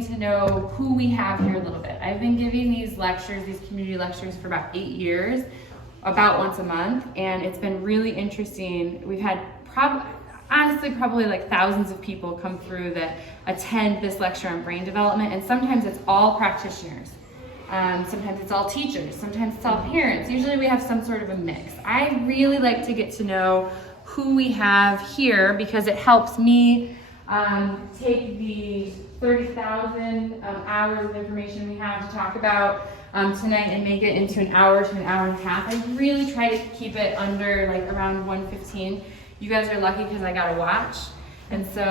getting to know who we have here a little bit. I've been giving these lectures, these community lectures, for about 8 years, about once a month, and it's been really interesting. We've had probably like thousands of people come through that attend this lecture on brain development, and sometimes it's all practitioners. Sometimes it's all teachers, sometimes it's all parents. Usually we have some sort of a mix. I really like to get to know who we have here because it helps me take the 30,000 hours of information we have to talk about tonight and make it into an hour to an hour and a half. I really try to keep it under like around 1:15. You guys are lucky because I got a watch. And so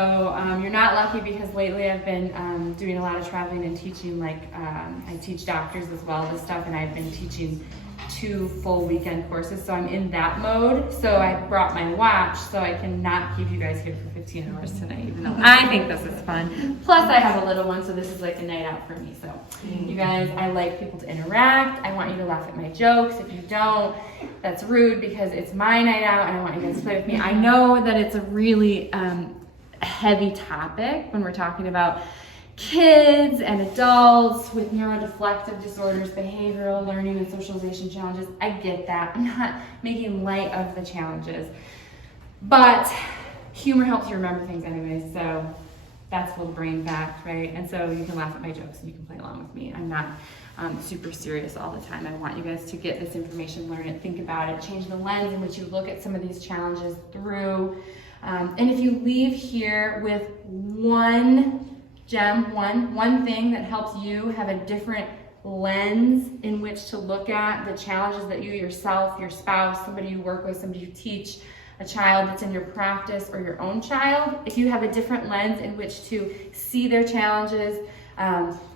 you're not lucky because lately I've been doing a lot of traveling and teaching, I teach doctors as well, this stuff, and I've been teaching 2 full weekend courses, so I'm in that mode. So I brought my watch so I cannot keep you guys here for 15 hours tonight, even though I think this is fun. Plus I have a little one, so this is like a night out for me. So you guys, I like people to interact. I want you to laugh at my jokes. If you don't, that's rude because it's my night out and I want you guys to play with me. I know that it's a really heavy topic when we're talking about kids and adults with neuro-deflective disorders, behavioral, learning, and socialization challenges. I get that. I'm not making light of the challenges, but humor helps you remember things anyways, so that's a little brain fact, right? And so you can laugh at my jokes and you can play along with me. I'm not super serious all the time. I want you guys to get this information, learn it, think about it, change the lens in which you look at some of these challenges through. And if you leave here with one gem, one thing that helps you have a different lens in which to look at the challenges that you yourself, your spouse, somebody you work with, somebody you teach, a child that's in your practice, or your own child, if you have a different lens in which to see their challenges,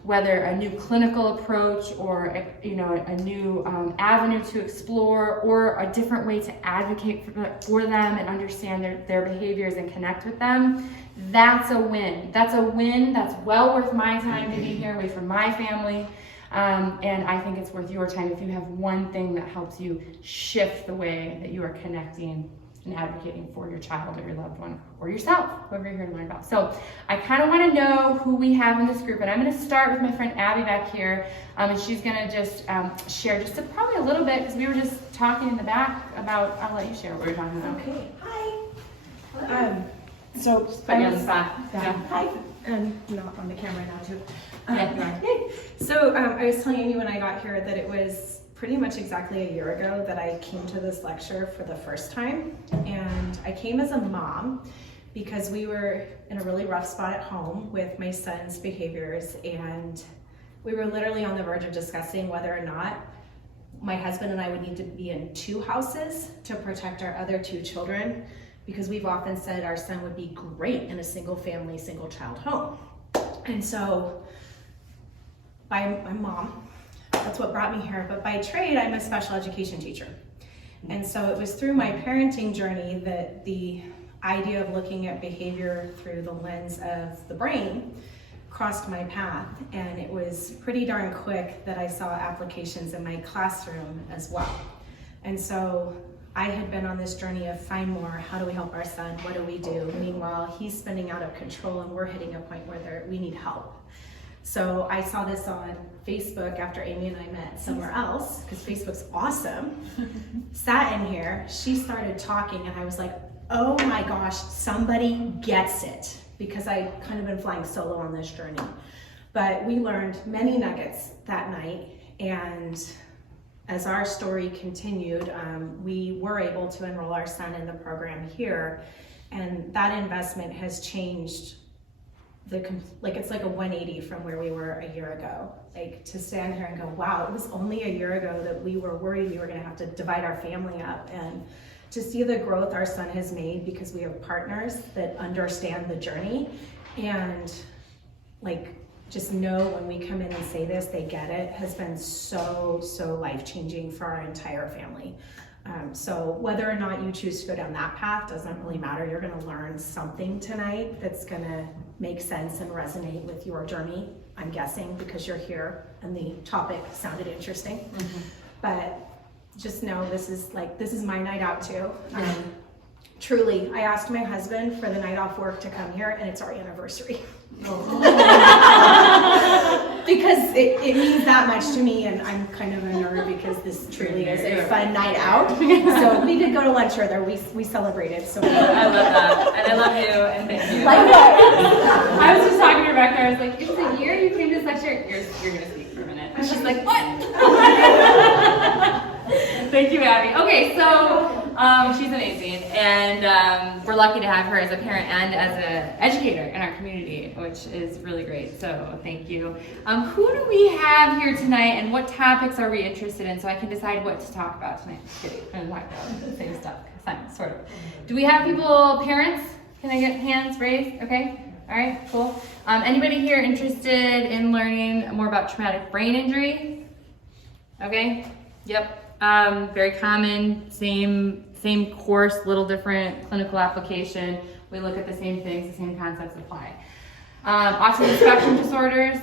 whether a new clinical approach or a new avenue to explore, or a different way to advocate for them and understand their behaviors and connect with them, that's a win. That's a win that's well worth my time to be here away from my family. And I think it's worth your time if you have one thing that helps you shift the way that you are connecting and advocating for your child or your loved one or yourself, whoever you're here to learn about. So I kind of want to know who we have in this group, and I'm going to start with my friend Abby back here, and she's going to just share probably a little bit, because we were just talking in the back about, I'll let you share what we're talking about. Okay, hi. So just put you on the spot. Yeah. Hi, and not on the camera now too. Yay. So I was telling Amy when I got here that it was pretty much exactly a year ago that I came to this lecture for the first time. And I came as a mom because we were in a really rough spot at home with my son's behaviors, and we were literally on the verge of discussing whether or not my husband and I would need to be in 2 houses to protect our other 2 children, because we've often said our son would be great in a single family, single child home. And so my mom, that's what brought me here, but by trade, I'm a special education teacher. And so it was through my parenting journey that the idea of looking at behavior through the lens of the brain crossed my path. And it was pretty darn quick that I saw applications in my classroom as well. And so I had been on this journey of find more, how do we help our son, what do we do? Meanwhile, he's spinning out of control and we're hitting a point where we need help. So I saw this on Facebook after Amy and I met somewhere else, because Facebook's awesome. Sat in here, she started talking, and I was like, oh my gosh, somebody gets it, because I kind of been flying solo on this journey. But we learned many nuggets that night, and as our story continued, we were able to enroll our son in the program here, and that investment has changed it's like a 180 from where we were a year ago. Like, to stand here and go, wow, it was only a year ago that we were worried we were going to have to divide our family up, and to see the growth our son has made because we have partners that understand the journey, and just know when we come in and say this, they get it, has been so life-changing for our entire family. So whether or not you choose to go down that path doesn't really matter. You're going to learn something tonight that's going to make sense and resonate with your journey, I'm guessing, because you're here and the topic sounded interesting. Mm-hmm. But just know this is my night out too. Truly, I asked my husband for the night off work to come here, and it's our anniversary. Oh. because it means that much to me, and I'm kind of a nerd because this truly is a fun night out. So we did go to lunch earlier. We celebrated. So I love that, and I love you, and thank you. Likewise. I was just talking to Rebecca. I was like, "It's the year you came to this lecture. You're gonna speak for a minute." And she's like, "What?" Thank you, Abby. Okay, so she's amazing, and we're lucky to have her as a parent and as an educator in our community, which is really great. So thank you. Who do we have here tonight, and what topics are we interested in, so I can decide what to talk about tonight? Just kidding. I'm gonna talk about the same stuff, sort of. Do we have people, parents? Can I get hands raised? Okay. All right. Cool. Anybody here interested in learning more about traumatic brain injury? Okay. Yep. Very common, same course, little different clinical application. We look at the same things, the same concepts apply. Autism spectrum disorders,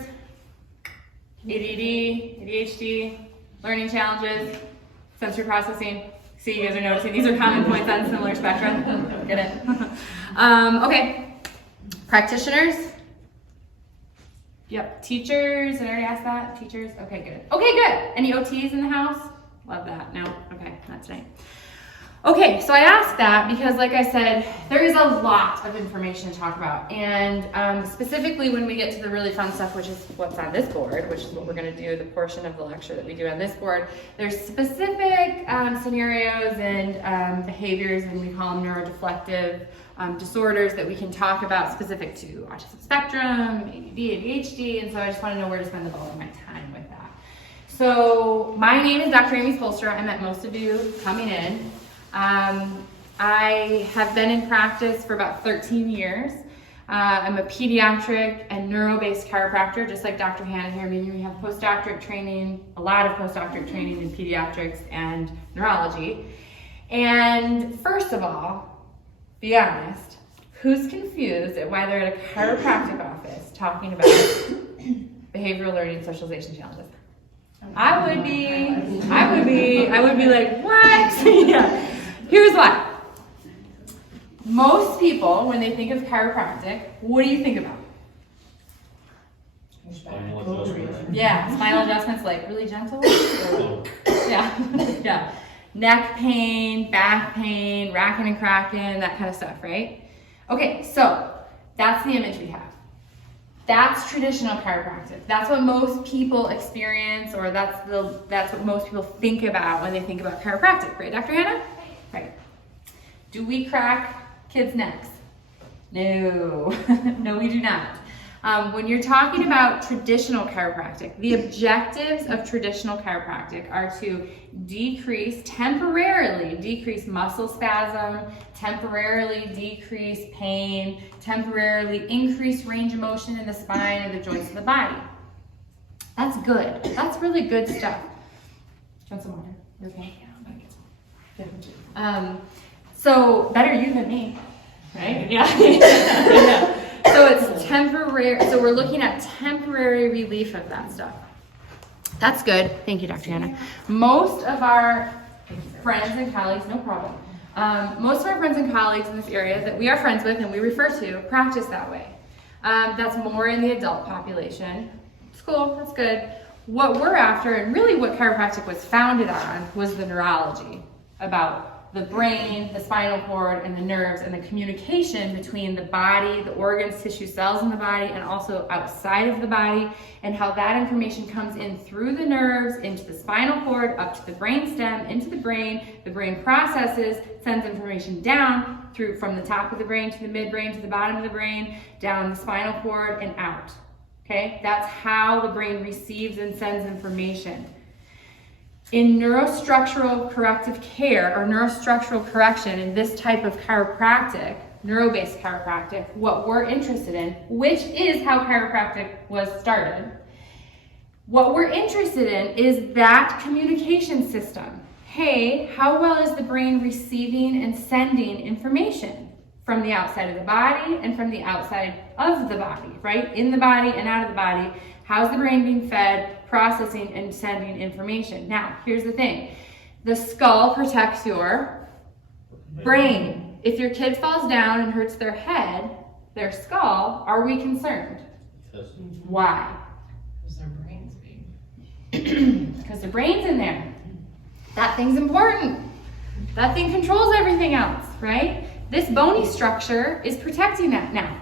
ADD, ADHD, learning challenges, sensory processing. See, you guys are noticing these are common points on similar spectrum. Get it? Okay. Practitioners. Yep. Teachers. Did I already ask that? Teachers. Okay, good. Okay, good. Any OTs in the house? Love that. No? Okay, not tonight. Okay, so I asked that because, like I said, there is a lot of information to talk about. And specifically when we get to the really fun stuff, which is what's on this board, which is what we're going to do, the portion of the lecture that we do on this board, there's specific scenarios and behaviors, and we call them neuro-deflective disorders that we can talk about specific to autism spectrum, ADD, ADHD, and so I just want to know where to spend the bulk of my time with that. So my name is Dr. Amy Spoelstra. I met most of you coming in. I have been in practice for about 13 years. I'm a pediatric and neuro-based chiropractor, just like Dr. Hannah here. Meaning we have postdoctorate training, a lot of postdoctorate training in pediatrics and neurology. And first of all, be honest, who's confused at why they're at a chiropractic office talking about behavioral learning socialization challenges? I would be like, what? Yeah. Here's why. Most people, when they think of chiropractic, what do you think about? Yeah, spinal adjustments, like really gentle? Yeah. Neck pain, back pain, racking and cracking, that kind of stuff, right? Okay, so that's the image we have. That's traditional chiropractic. That's what most people experience, or that's what most people think about when they think about chiropractic, right, Dr. Hannah? Right. Do we crack kids' necks? No, no, we do not. When you're talking about traditional chiropractic, the objectives of traditional chiropractic are to temporarily decrease muscle spasm, temporarily decrease pain, temporarily increase range of motion in the spine and the joints of the body. That's good. That's really good stuff. Do you want some water? You okay? Yeah, I'm gonna get some. So better you than me, right? Yeah. Yeah. So it's temporary. So we're looking at temporary relief of that stuff. That's good. Thank you, Dr. Hannah. Most of our friends and colleagues, no problem. Most of our friends and colleagues in this area that we are friends with and we refer to practice that way. That's more in the adult population. It's cool. That's good. What we're after, and really what chiropractic was founded on, was the neurology about the brain, the spinal cord, and the nerves, and the communication between the body, the organs, tissue, cells in the body, and also outside of the body, and how that information comes in through the nerves, into the spinal cord, up to the brain stem, into the brain processes, sends information down from the top of the brain to the midbrain to the bottom of the brain, down the spinal cord, and out. Okay? That's how the brain receives and sends information. In neurostructural corrective care, or neurostructural correction, in this type of chiropractic, neuro-based chiropractic, what we're interested in, which is how chiropractic was started, what we're interested in is that communication system. Hey, how well is the brain receiving and sending information from the outside of the body and from the outside of the body, right? In the body and out of the body. How's the brain being fed, processing, and sending information? Now, here's the thing. The skull protects your brain. If your kid falls down and hurts their head, their skull, are we concerned? Why? Because their brain's being. Because their brain's in there. That thing's important. That thing controls everything else, right? This bony structure is protecting that. Now,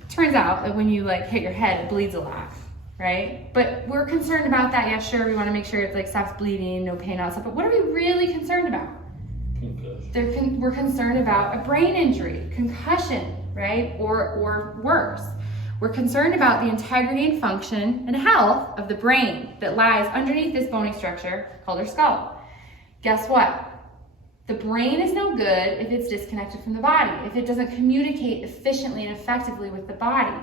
it turns out that when you like hit your head, it bleeds a lot, right? But we're concerned about that. Yeah, sure, we want to make sure it like stops bleeding, no pain, all that stuff. But what are we really concerned about? Concussion. We're concerned about a brain injury, concussion, right? Or worse. We're concerned about the integrity and function and health of the brain that lies underneath this bony structure called our skull. Guess what? The brain is no good if it's disconnected from the body, if it doesn't communicate efficiently and effectively with the body.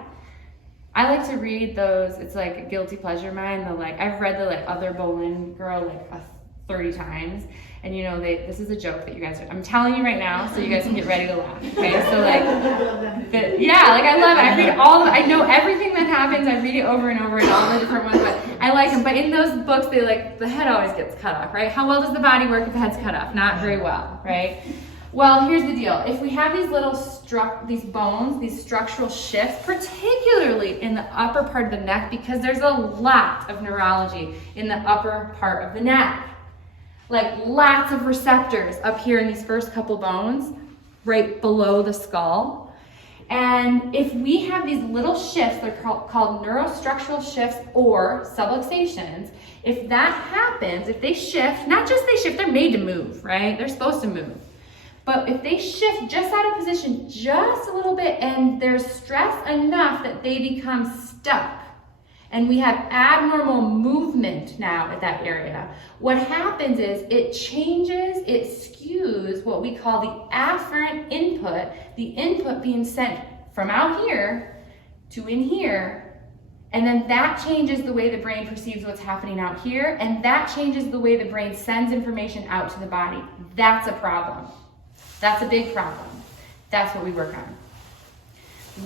I like to read those, it's like a guilty pleasure of mine, I've read the like Other Boleyn Girl like 30 times, and you know, this is a joke that you guys are, I'm telling you right now, so you guys can get ready to laugh, okay? So like, I love it. I read I know everything that happens, I read it over and over and all the different ones, but I like them. But in those books, they like, the head always gets cut off, right? How well does the body work if the head's cut off? Not very well, right? Well, here's the deal. If we have these little these bones, these structural shifts, particularly in the upper part of the neck, because there's a lot of neurology in the upper part of the neck. Like lots of receptors up here in these first couple bones, right below the skull. And if we have these little shifts, they're called neurostructural shifts or subluxations. If that happens, if they shift, not just they shift, they're made to move, right? They're supposed to move. But if they shift just out of position just a little bit and there's stress enough that they become stuck, and we have abnormal movement now at that area, what happens is it changes, it skews what we call the afferent input, the input being sent from out here to in here, and then that changes the way the brain perceives what's happening out here, and that changes the way the brain sends information out to the body. That's a problem. That's a big problem. That's what we work on.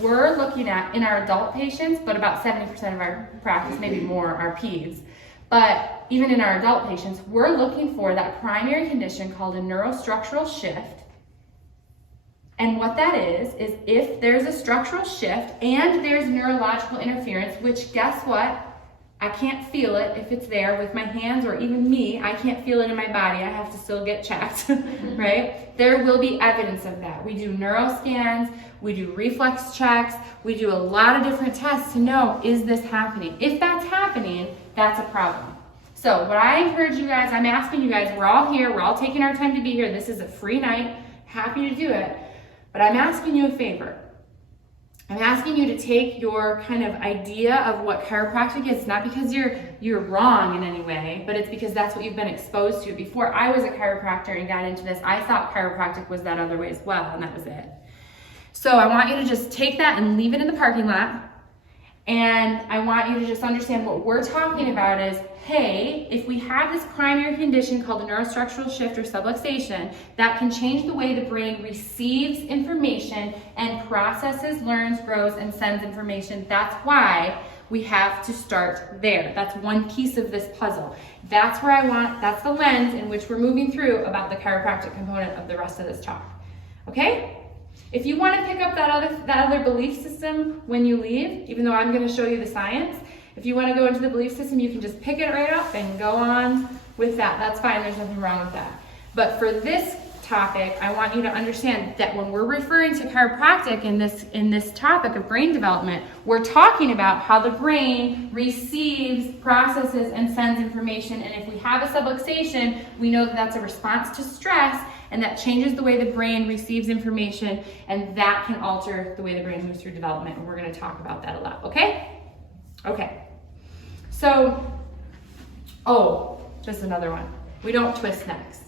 We're looking at, in our adult patients, but about 70% of our practice, maybe more, are peds. But even in our adult patients, we're looking for that primary condition called a neurostructural shift. And what that is if there's a structural shift and there's neurological interference, which guess what? I can't feel it if it's there with my hands, or even me, I can't feel it in my body. I have to still get checked, right? There will be evidence of that. We do neuroscans, we do reflex checks, we do a lot of different tests to know, is this happening? If that's happening, that's a problem. So what I encourage you guys, I'm asking you guys, we're all here, we're all taking our time to be here. This is a free night, happy to do it. But I'm asking you a favor. I'm asking you to take your kind of idea of what chiropractic is, not because you're wrong in any way, but it's because that's what you've been exposed to. Before I was a chiropractor and got into this, I thought chiropractic was that other way as well, and that was it. So I want you to just take that and leave it in the parking lot, and I want you to just understand what we're talking about is, hey, if we have this primary condition called a neurostructural shift or subluxation, that can change the way the brain receives information and processes, learns, grows, and sends information. That's why we have to start there. That's one piece of this puzzle. That's where that's the lens in which we're moving through about the chiropractic component of the rest of this talk. Okay? If you want to pick up that other belief system when you leave, even though I'm going to show you the science, if you want to go into the belief system, you can just pick it right up and go on with that. That's fine. There's nothing wrong with that. But for this topic, I want you to understand that when we're referring to chiropractic in this topic of brain development, we're talking about how the brain receives, processes, and sends information. And if we have a subluxation, we know that that's a response to stress, and that changes the way the brain receives information, and that can alter the way the brain moves through development. And we're going to talk about that a lot. Okay? Okay. So, just another one. We don't twist necks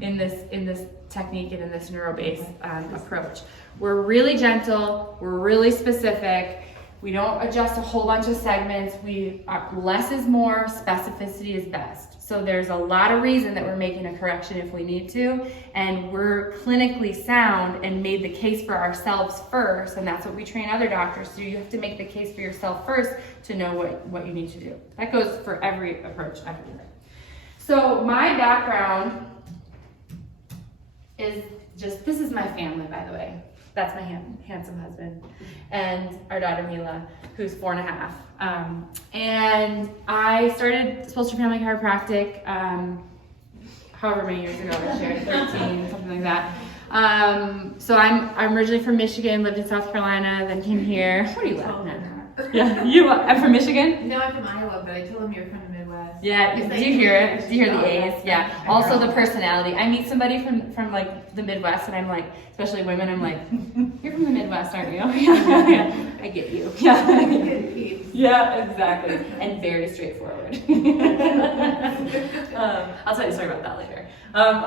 in this technique and in this neuro-based approach. We're really gentle, we're really specific, we don't adjust a whole bunch of segments, less is more, specificity is best. So there's a lot of reason that we're making a correction if we need to, and we're clinically sound and made the case for ourselves first, and that's what we train other doctors to do. You have to make the case for yourself first to know what you need to do. That goes for every approach everywhere. So my background is this is my family, by the way. That's my handsome husband. And our daughter Meela, who's 4.5. And I started Spoelstra Family Chiropractic however many years ago this year, 13, something like that. So I'm originally from Michigan, lived in South Carolina, then came here. What are you laughing at? Yeah, I'm from Michigan? No, I'm from Iowa, but I told them you're from the Midwest. Yeah, do you hear it? Do you hear the A's? Yeah. Also the personality. I meet somebody from like the Midwest and I'm like, especially women, I'm like, you're from the Midwest, aren't you? Yeah. I get you. Yeah. Yeah, exactly. And very straightforward. I'll tell you a story about that later.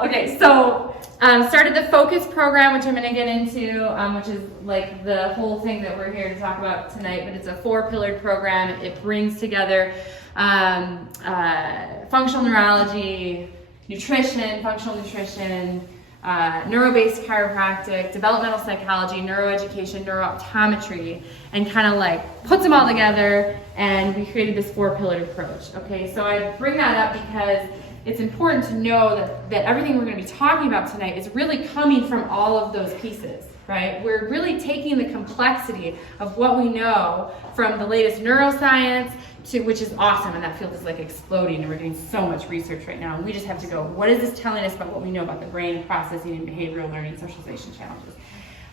Okay, so started the Focus program, which I'm going to get into, which is like the whole thing that we're here to talk about tonight, but it's a 4-pillared program. It brings together functional neurology, functional nutrition, neuro-based chiropractic, developmental psychology, neuroeducation, neurooptometry, and kind of like puts them all together, and we created this 4-pillared approach. Okay, so I bring that up because it's important to know that everything we're going to be talking about tonight is really coming from all of those pieces, right? We're really taking the complexity of what we know from the latest neuroscience, which is awesome, and that field is like exploding, and we're doing so much research right now, and we just have to go, what is this telling us about what we know about the brain, processing, and behavioral learning, socialization challenges?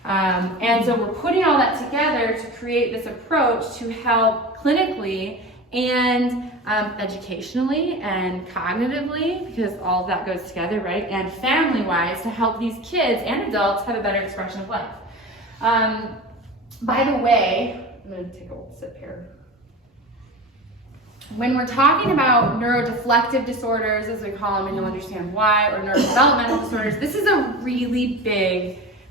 And so we're putting all that together to create this approach to help clinically and educationally and cognitively, because all of that goes together, right? And family-wise, to help these kids and adults have a better expression of life. By the way, I'm going to take a little sip here. When we're talking about Neuro-Deflective Disorders, as we call them, and you'll understand why, or neurodevelopmental disorders, this is a really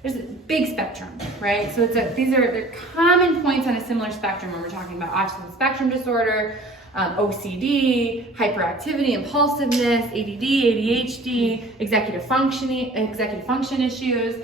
there's a big spectrum, right? So they're common points on a similar spectrum when we're talking about autism spectrum disorder, OCD, hyperactivity, impulsiveness, ADD, ADHD, executive function issues,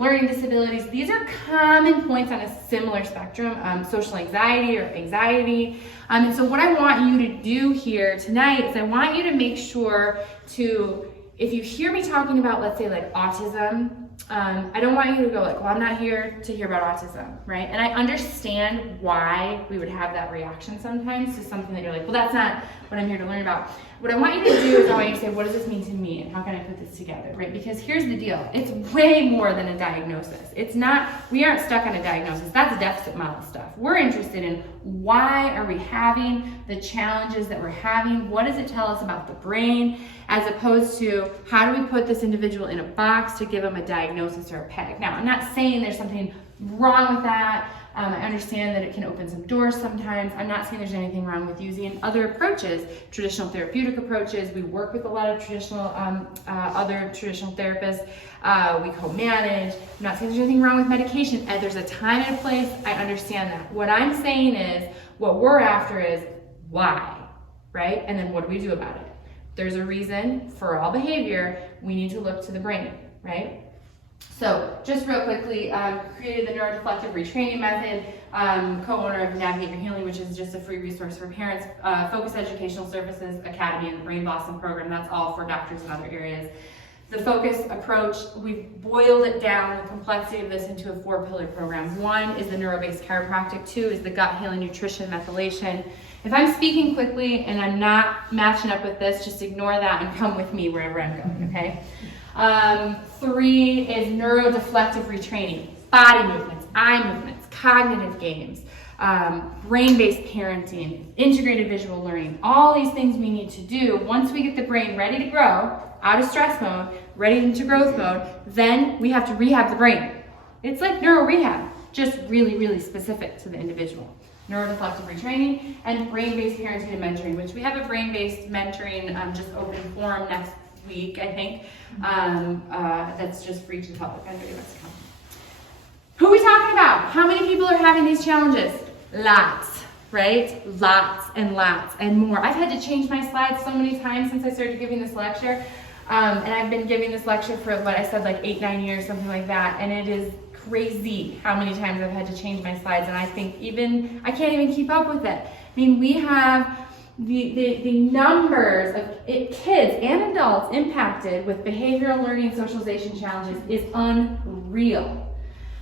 learning disabilities. These are common points on a similar spectrum, social anxiety or anxiety. And so what I want you to do here tonight is I want you to make sure if you hear me talking about, let's say like autism, I don't want you to go like, well, I'm not here to hear about autism, right? And I understand why we would have that reaction sometimes to something that you're like, well, that's not what I'm here to learn about. What I want you to do is I want you to say, what does this mean to me, and how can I put this together, right? Because here's the deal. It's way more than a diagnosis. We aren't stuck on a diagnosis. That's deficit model stuff. We're interested in why are we having the challenges that we're having? What does it tell us about the brain? As opposed to how do we put this individual in a box to give them a diagnosis or a peg? Now, I'm not saying there's something wrong with that. I understand that it can open some doors sometimes. I'm not saying there's anything wrong with using other approaches, traditional therapeutic approaches. We work with a lot of other traditional therapists. We co-manage. I'm not saying there's anything wrong with medication. And there's a time and a place. I understand that. What I'm saying is, what we're after is why, right? And then what do we do about it? There's a reason for all behavior. We need to look to the brain, right? So just real quickly, created the Neuro-Deflective Retraining Method, co-owner of Navigate Your Healing, which is just a free resource for parents, Focus Educational Services Academy, and the Brain Blossom program. That's all for doctors in other areas. The Focus approach, we've boiled it down, the complexity of this, into a 4-pillar program. 1 is the neuro-based chiropractic. 2 is the gut healing nutrition methylation. If I'm speaking quickly and I'm not matching up with this, just ignore that and come with me wherever I'm going, okay? 3 is neuro-deflective retraining, body movements, eye movements, cognitive games, brain-based parenting, integrated visual learning, all these things we need to do. Once we get the brain ready to grow, out of stress mode, ready into growth mode, then we have to rehab the brain. It's like neuro rehab, just really, really specific to the individual. Neuro-deflective retraining and brain-based parenting and mentoring, which we have a brain-based mentoring just open forum next week, I think. That's just free to the public. Anybody wants to come. Who are we talking about? How many people are having these challenges? Lots, right? Lots and more. I've had to change my slides so many times since I started giving this lecture. And I've been giving this lecture for what I said, like 8-9 years, something like that. And it is crazy how many times I've had to change my slides. And I think I can't even keep up with it. I mean, we have the numbers of kids and adults impacted with behavioral learning and socialization challenges is unreal.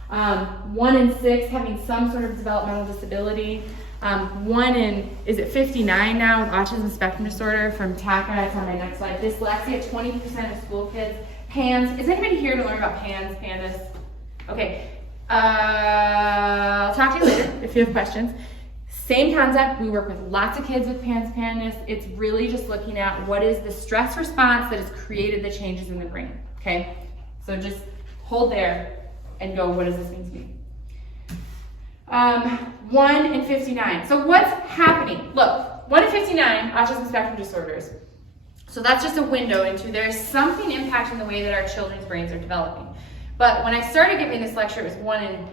1 in 6 having some sort of developmental disability. 1 in, is it 59 now with autism spectrum disorder from TACA? That's on my next slide. Dyslexia, 20% of school kids. PANS, is anybody here to learn about PANS, pandas? Okay, I'll talk to you later if you have questions. Same concept, we work with lots of kids with PANS, pandas. It's really just looking at what is the stress response that has created the changes in the brain, okay? So just hold there and go, what does this mean to me? 1 in 59. So what's happening? Look, 1 in 59 autism spectrum disorders. So that's just a window into there's something impacting the way that our children's brains are developing. But when I started giving this lecture, it was 1 in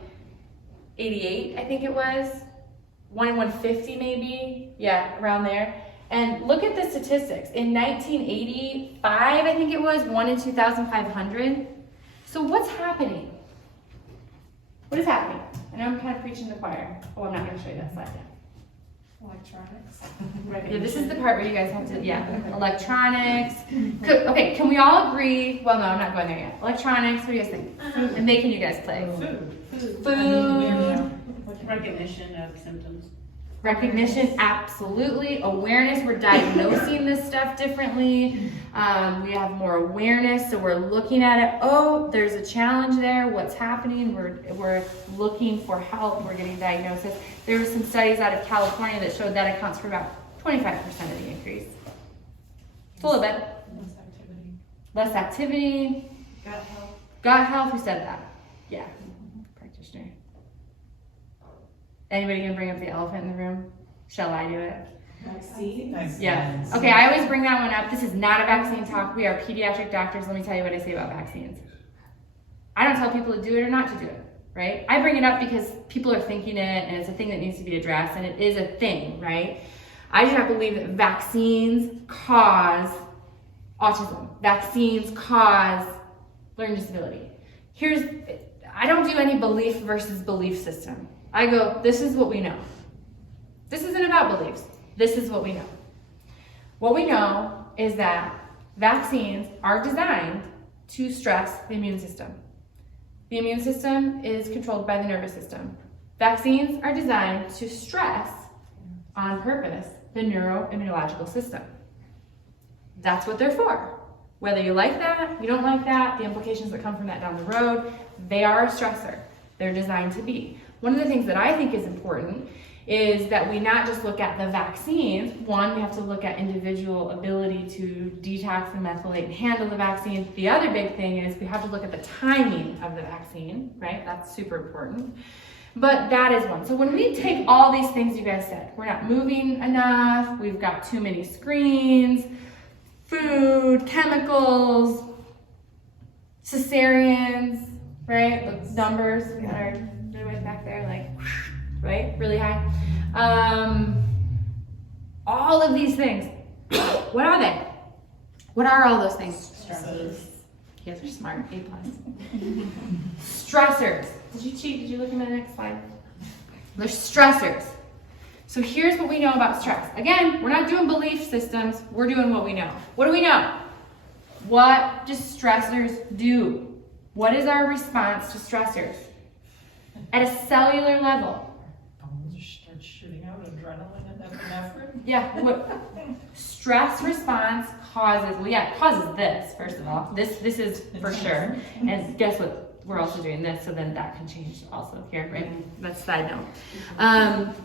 88, I think it was. 1 in 150 maybe, yeah, around there. And look at the statistics. In 1985, I think it was, 1 in 2,500. So what's happening? What is happening? I know I'm kind of preaching to the choir. Oh, I'm not going to show you that slide yet. Electronics. Yeah, this is the part where you guys have to, electronics. Okay, can we all agree? Well, no, I'm not going there yet. Electronics, what do you guys think? And making you guys play. Food. Recognition of symptoms. Recognition, absolutely. Awareness, we're diagnosing this stuff differently. We have more awareness, so we're looking at it. Oh, there's a challenge there. What's happening? We're looking for help. We're getting diagnosis. There were some studies out of California that showed that accounts for about 25% of the increase. It's a little bit. Less activity. Gut health. Gut health, who said that? Yeah, practitioner. Anybody gonna bring up the elephant in the room? Shall I do it? Vaccines. Yeah. Okay, I always bring that one up. This is not a vaccine talk. We are pediatric doctors. Let me tell you what I say about vaccines. I don't tell people to do it or not to do it, right? I bring it up because people are thinking it and it's a thing that needs to be addressed, and it is a thing, right? I do not believe that vaccines cause autism. Vaccines cause learning disability. I don't do any belief versus belief system. I go, this is what we know. This isn't about beliefs. This is what we know. What we know is that vaccines are designed to stress the immune system. The immune system is controlled by the nervous system. Vaccines are designed to stress, on purpose, the neuroimmunological system. That's what they're for. Whether you like that, you don't like that, the implications that come from that down the road, they are a stressor. They're designed to be. One of the things that I think is important is that we not just look at the vaccines. One, we have to look at individual ability to detox and methylate and handle the vaccine. The other big thing is we have to look at the timing of the vaccine, right? That's super important. But that is one. So when we take all these things you guys said, we're not moving enough, we've got too many screens, food, chemicals, cesareans, right? The numbers that are right back there, like, right? Really high. All of these things, what are they? What are all those things? Stresses. You guys are smart, A+. Stressors. Did you cheat? Did you look at my next slide? They're stressors. So here's what we know about stress. Again, we're not doing belief systems, we're doing what we know. What do we know? What do stressors do? What is our response to stressors? At a cellular level. Bones start shooting out adrenaline and epinephrine. Yeah, what stress response causes, well yeah, it causes this, first of all. This is for sure. And guess what? We're also doing this, so then that can change also here, right? That's a side note.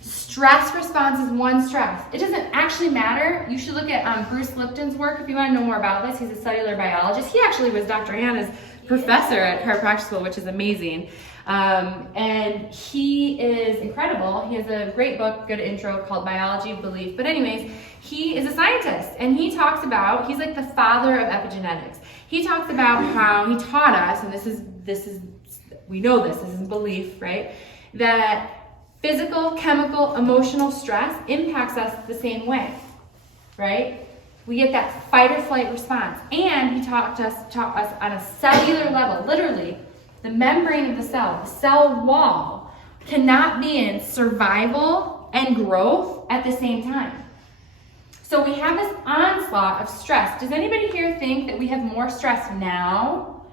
Stress response is one stress. It doesn't actually matter. You should look at Bruce Lipton's work if you want to know more about this. He's a cellular biologist. He actually was Dr. Hannah's professor at chiropractic school, which is amazing. And he is incredible. He has a great book, good intro, called Biology of Belief. But anyways, he is a scientist, and he talks about, he's like the father of epigenetics. He talks about how he taught us, and this is we know this is belief, right? That physical, chemical, emotional stress impacts us the same way, right? We get that fight or flight response. And he taught us on a cellular level, literally, the membrane of the cell wall, cannot be in survival and growth at the same time. So we have this onslaught of stress. Does anybody here think that we have more stress now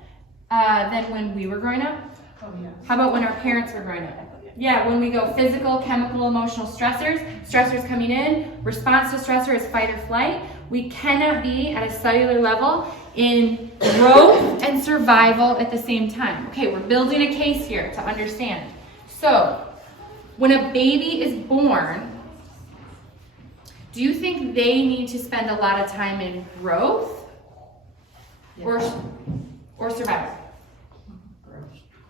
than when we were growing up? Oh, yeah. How about when our parents were growing up? Yeah, when we go physical, chemical, emotional stressors coming in, response to stressor is fight or flight. We cannot be at a cellular level in growth and survival at the same time. Okay, we're building a case here to understand. So, when a baby is born, do you think they need to spend a lot of time in growth or survival?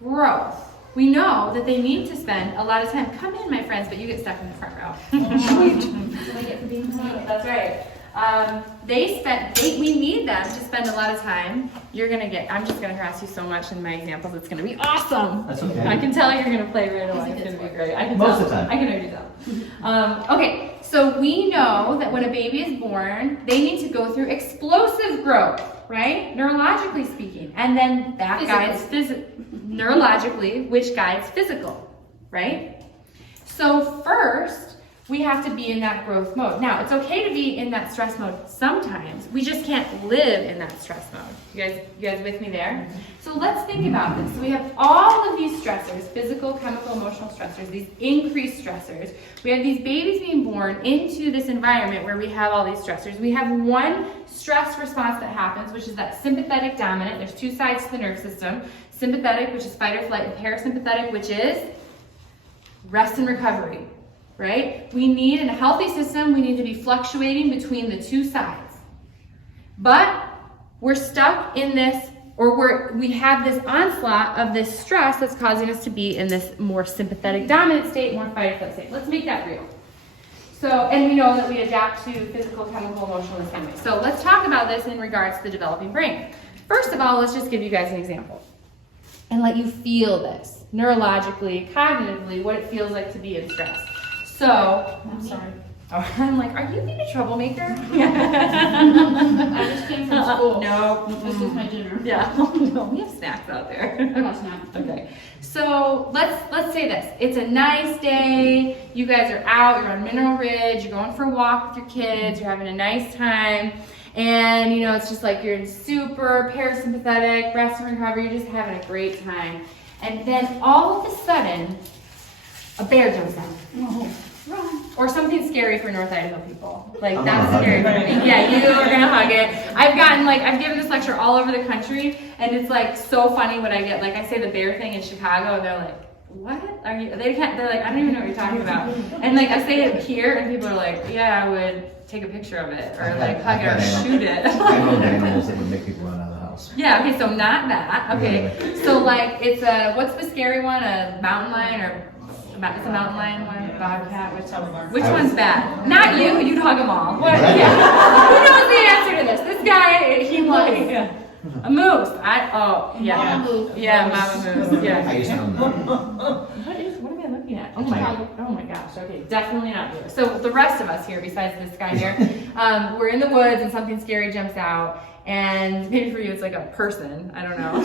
Growth. We know that they need to spend a lot of time. Come in, my friends, but you get stuck in the front row. That's right. We need them to spend a lot of time. I'm just gonna harass you so much in my examples. It's gonna be awesome. That's okay. I can tell you're gonna play right away. It's gonna be great. I can Most tell. of the time. I can already tell. Okay, so we know that when a baby is born, they need to go through explosive growth, right? Neurologically speaking. And then that guides neurologically, which guides physical, right? So first, we have to be in that growth mode. Now, it's okay to be in that stress mode sometimes. We just can't live in that stress mode. You guys with me there? So let's think about this. So we have all of these stressors, physical, chemical, emotional stressors, these increased stressors. We have these babies being born into this environment where we have all these stressors. We have one stress response that happens, which is that sympathetic dominant. There's two sides to the nerve system. Sympathetic, which is fight or flight, and parasympathetic, which is rest and recovery. Right? We need, in a healthy system, we need to be fluctuating between the two sides. But we're stuck in this, or we have this onslaught of this stress that's causing us to be in this more sympathetic dominant state, more fight or flight state. Let's make that real. So, and we know that we adapt to physical, chemical, emotional in the same way. So let's talk about this in regards to the developing brain. First of all, let's just give you guys an example and let you feel this neurologically, cognitively, what it feels like to be in stress. So, I'm sorry. I'm like, are you being a troublemaker? I just came from school. No. This is my dinner. Yeah. No, we have snacks out there. I got snacks. Okay. So let's say this. It's a nice day. You guys are out. You're on Mineral Ridge. You're going for a walk with your kids. You're having a nice time. And, it's just like you're super parasympathetic, rest and recovery. You're just having a great time. And then all of a sudden, a bear jumps out. Oh, run. Or something scary for North Idaho people. Like, I'm that's gonna scary hug for me. Yeah, you are gonna hug it. I've given this lecture all over the country, and it's like so funny when I get, like, I say the bear thing in Chicago, and they're like, what are you, they're like, I don't even know what you're talking about. And like, I say it here, and people are like, yeah, I would take a picture of it, or like hug it, or shoot it. I know animals that would make people run out of the house. Yeah, okay, so not that. Okay, so like, it's what's the scary one? A mountain lion, or it's a mountain lion one, bobcat, which one's bad? Not you, you'd hug them all. What? Yeah. Who knows the answer to this? This guy, he like, a moose. Yeah. Mama moose. Yeah, mama moose, yeah. I used to own that. What am I looking at? Oh my gosh, okay, definitely not you. So the rest of us here, besides this guy here, we're in the woods and something scary jumps out, and maybe for you it's like a person, I don't know.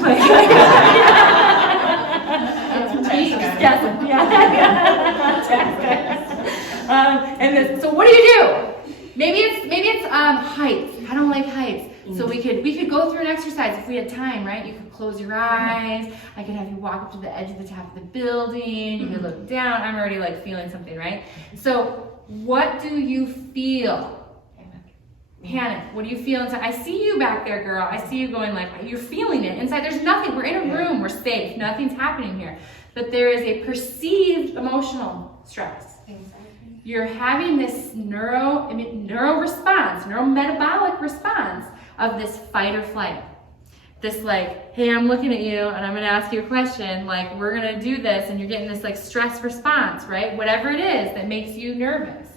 Just guessing, yeah. So what do? Maybe it's heights. I don't like heights. So we could go through an exercise if we had time, right? You could close your eyes. I could have you walk up to the edge of the top of the building. You could look down. I'm already like feeling something, right? So what do you feel? Panic. What do you feel inside? I see you back there, girl. I see you going like, you're feeling it inside. There's nothing. We're in a room. We're safe. Nothing's happening here. But there is a perceived emotional stress. You're having this neuro response, neurometabolic response of this fight or flight. This like, hey, I'm looking at you and I'm gonna ask you a question, like we're gonna do this, and you're getting this like stress response, right? Whatever it is that makes you nervous.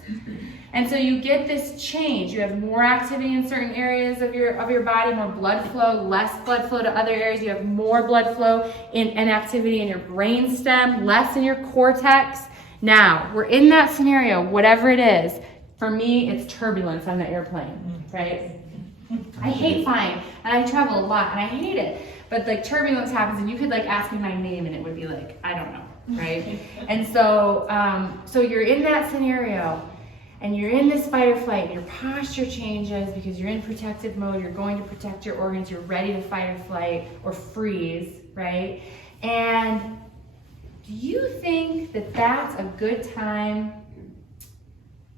And so you get this change. You have more activity in certain areas of your body, more blood flow, less blood flow to other areas. You have more blood flow and activity in your brain stem, less in your cortex. Now, we're in that scenario, whatever it is. For me, it's turbulence on the airplane, right? I hate flying, and I travel a lot, and I hate it. But like turbulence happens, and you could like ask me my name, and it would be like, I don't know, right? And so, so you're in that scenario, and you're in this fight or flight, and your posture changes because you're in protective mode. You're going to protect your organs. You're ready to fight or flight or freeze, right? And do you think that that's a good time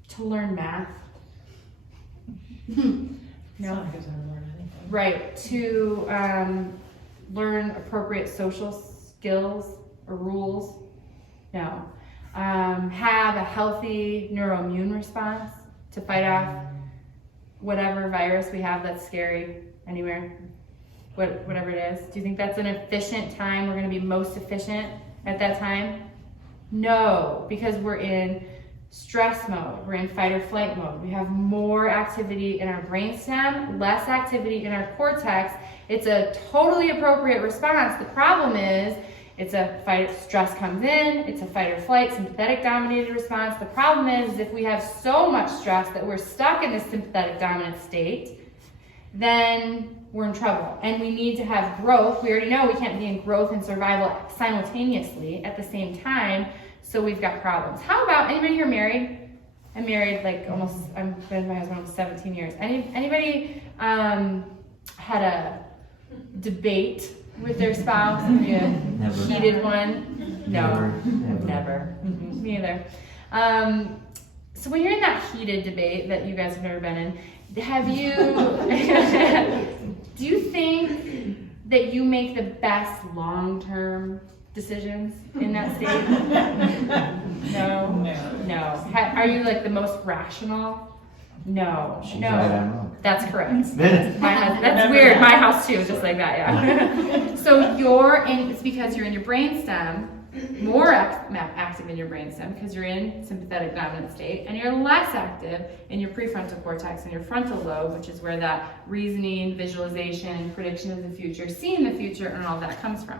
to learn math? It's No. not because I learned anything. Right, to learn appropriate social skills or rules? No. Have a healthy neuroimmune response to fight off whatever virus we have that's scary anywhere, whatever it is. Do you think that's an efficient time? We're going to be most efficient at that time? No, because we're in stress mode, we're in fight or flight mode. We have more activity in our brainstem, less activity in our cortex. It's a totally appropriate response. The problem is, it's a fight, stress comes in, it's a fight or flight, sympathetic dominated response. The problem is if we have so much stress that we're stuck in this sympathetic dominant state, then we're in trouble. And we need to have growth. We already know we can't be in growth and survival simultaneously at the same time, so we've got problems. How about, anybody here married? I'm married like almost, I've been with my husband almost 17 years. Anybody had a debate with their spouse? Maybe a Never. heated one? No, Never. never. Me either. So when you're in that heated debate that you guys have never been in, have you, do you think that you make the best long-term decisions in that state? No? No. Are you like the most rational? No. She's No. right, I'm wrong. That's correct. That's weird. My house too, just like that, yeah. So it's because you're in your brainstem, more active in your brainstem because you're in sympathetic dominant state, and you're less active in your prefrontal cortex and your frontal lobe, which is where that reasoning, visualization, prediction of the future, seeing the future, and all that comes from.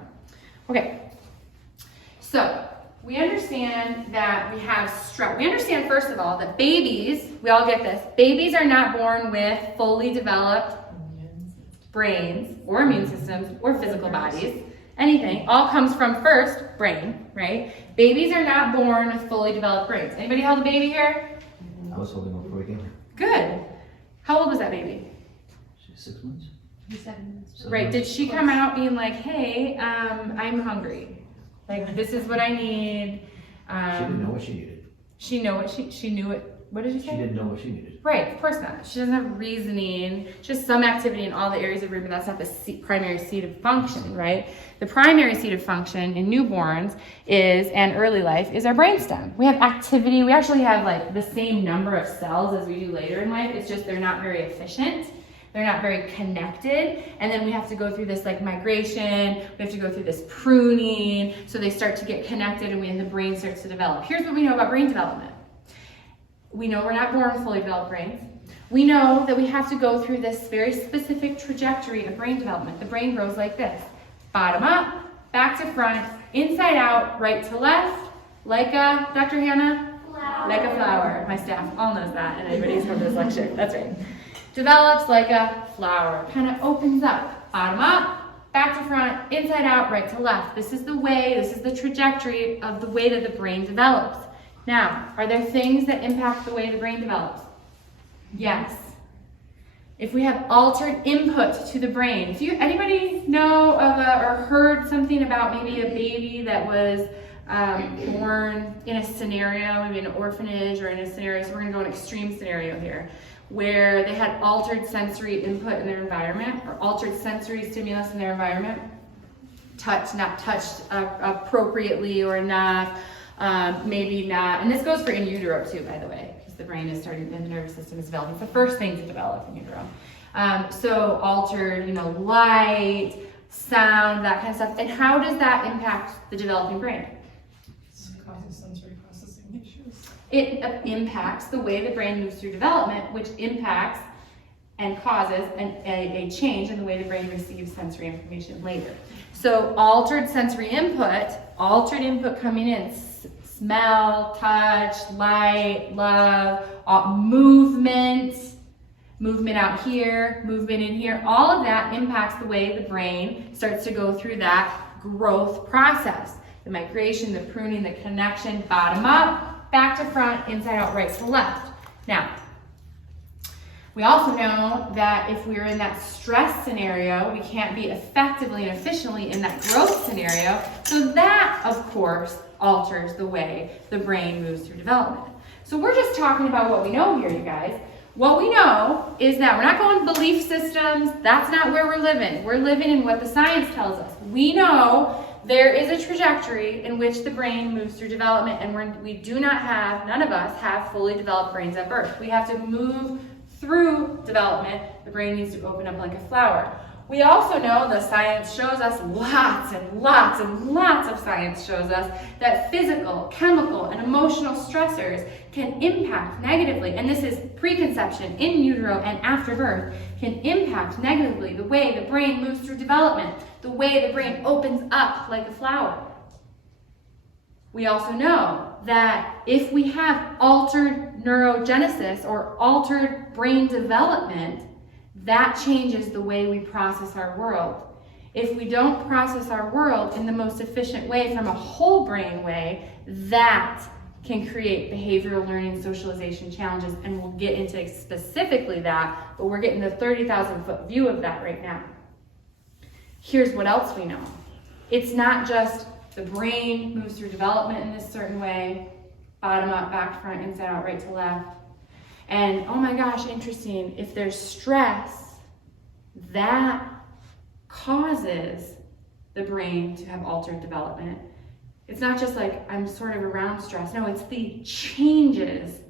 Okay, so we understand that we have stress. We understand, first of all, that babies, we all get this, babies are not born with fully developed brains or immune systems or physical bodies. Anything, all comes from first, brain, right? Babies are not born with fully developed brains. Anybody held a baby here? I was holding one before we came here. Good. How old was that baby? She's 6 months. 7 months. 7 Right, months. did she come out being like, hey, I'm hungry. Like, this is what I need. She didn't know what she needed. She knew it. What did you She say? didn't know what she needed. Right, of course not. She doesn't have reasoning, just some activity in all the areas of her brain, but that's not the primary seat of function, right? The primary seat of function in newborns and early life is our brainstem. We have activity, we actually have like the same number of cells as we do later in life, it's just they're not very efficient. They're not very connected, and then we have to go through this like migration, we have to go through this pruning, so they start to get connected and the brain starts to develop. Here's what we know about brain development. We know we're not born with fully developed brains. We know that we have to go through this very specific trajectory of brain development. The brain grows like this. Bottom up, back to front, inside out, right to left, like a, Dr. Hannah? Flower. Like a flower. My staff all knows that, and everybody's heard this lecture. That's right. Develops like a flower. Kind of opens up. Bottom up, back to front, inside out, right to left. This is the trajectory of the way that the brain develops. Now, are there things that impact the way the brain develops? Yes. If we have altered input to the brain, anybody know of or heard something about maybe a baby that was born in a scenario, maybe an orphanage or in a scenario, so we're going to go an extreme scenario here, where they had altered sensory input in their environment or altered sensory stimulus in their environment, not touched appropriately or enough, maybe not, and this goes for in utero too, by the way, because the brain is starting, and the nervous system is developing. It's the first thing to develop in utero. So altered, light, sound, that kind of stuff. And how does that impact the developing brain? It causes sensory processing issues. It impacts the way the brain moves through development, which impacts and causes a change in the way the brain receives sensory information later. So altered sensory input, coming in, smell, touch, light, love, movement out here, movement in here, all of that impacts the way the brain starts to go through that growth process. The migration, the pruning, the connection, bottom up, back to front, inside out, right to left. Now, We also know that if we're in that stress scenario, we can't be effectively and efficiently in that growth scenario. So that, of course, alters the way the brain moves through development. So we're just talking about what we know here, you guys. What we know is that we're not going belief systems. That's not where we're living. We're living in what the science tells us. We know there is a trajectory in which the brain moves through development, and we do not have, none of us have fully developed brains at birth. We have to move through development. The brain needs to open up like a flower. We also know the science shows us, lots and lots and lots of science shows us, that physical, chemical, and emotional stressors can impact negatively, and this is preconception, in utero, and after birth, can impact negatively the way the brain moves through development, the way the brain opens up like a flower. We also know that if we have altered neurogenesis or altered brain development, that changes the way we process our world. If we don't process our world in the most efficient way, from a whole brain way, that can create behavioral learning, socialization challenges, and we'll get into specifically that, but we're getting the 30,000 foot view of that right now. Here's what else we know. It's not just the brain moves through development in this certain way, bottom up, back to front, inside out, right to left. And oh my gosh, interesting, if there's stress, that causes the brain to have altered development. It's not just like I'm sort of around stress. No, it's the changes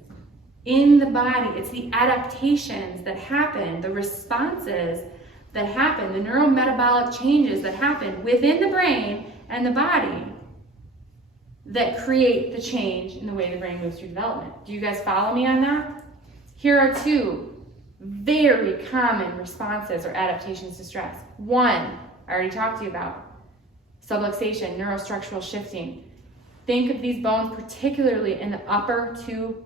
in the body. It's the adaptations that happen, the responses that happen, the neurometabolic changes that happen within the brain and the body that create the change in the way the brain moves through development. Do you guys follow me on that? Here are two very common responses or adaptations to stress. One, I already talked to you about, subluxation, neurostructural shifting. Think of these bones, particularly in the upper two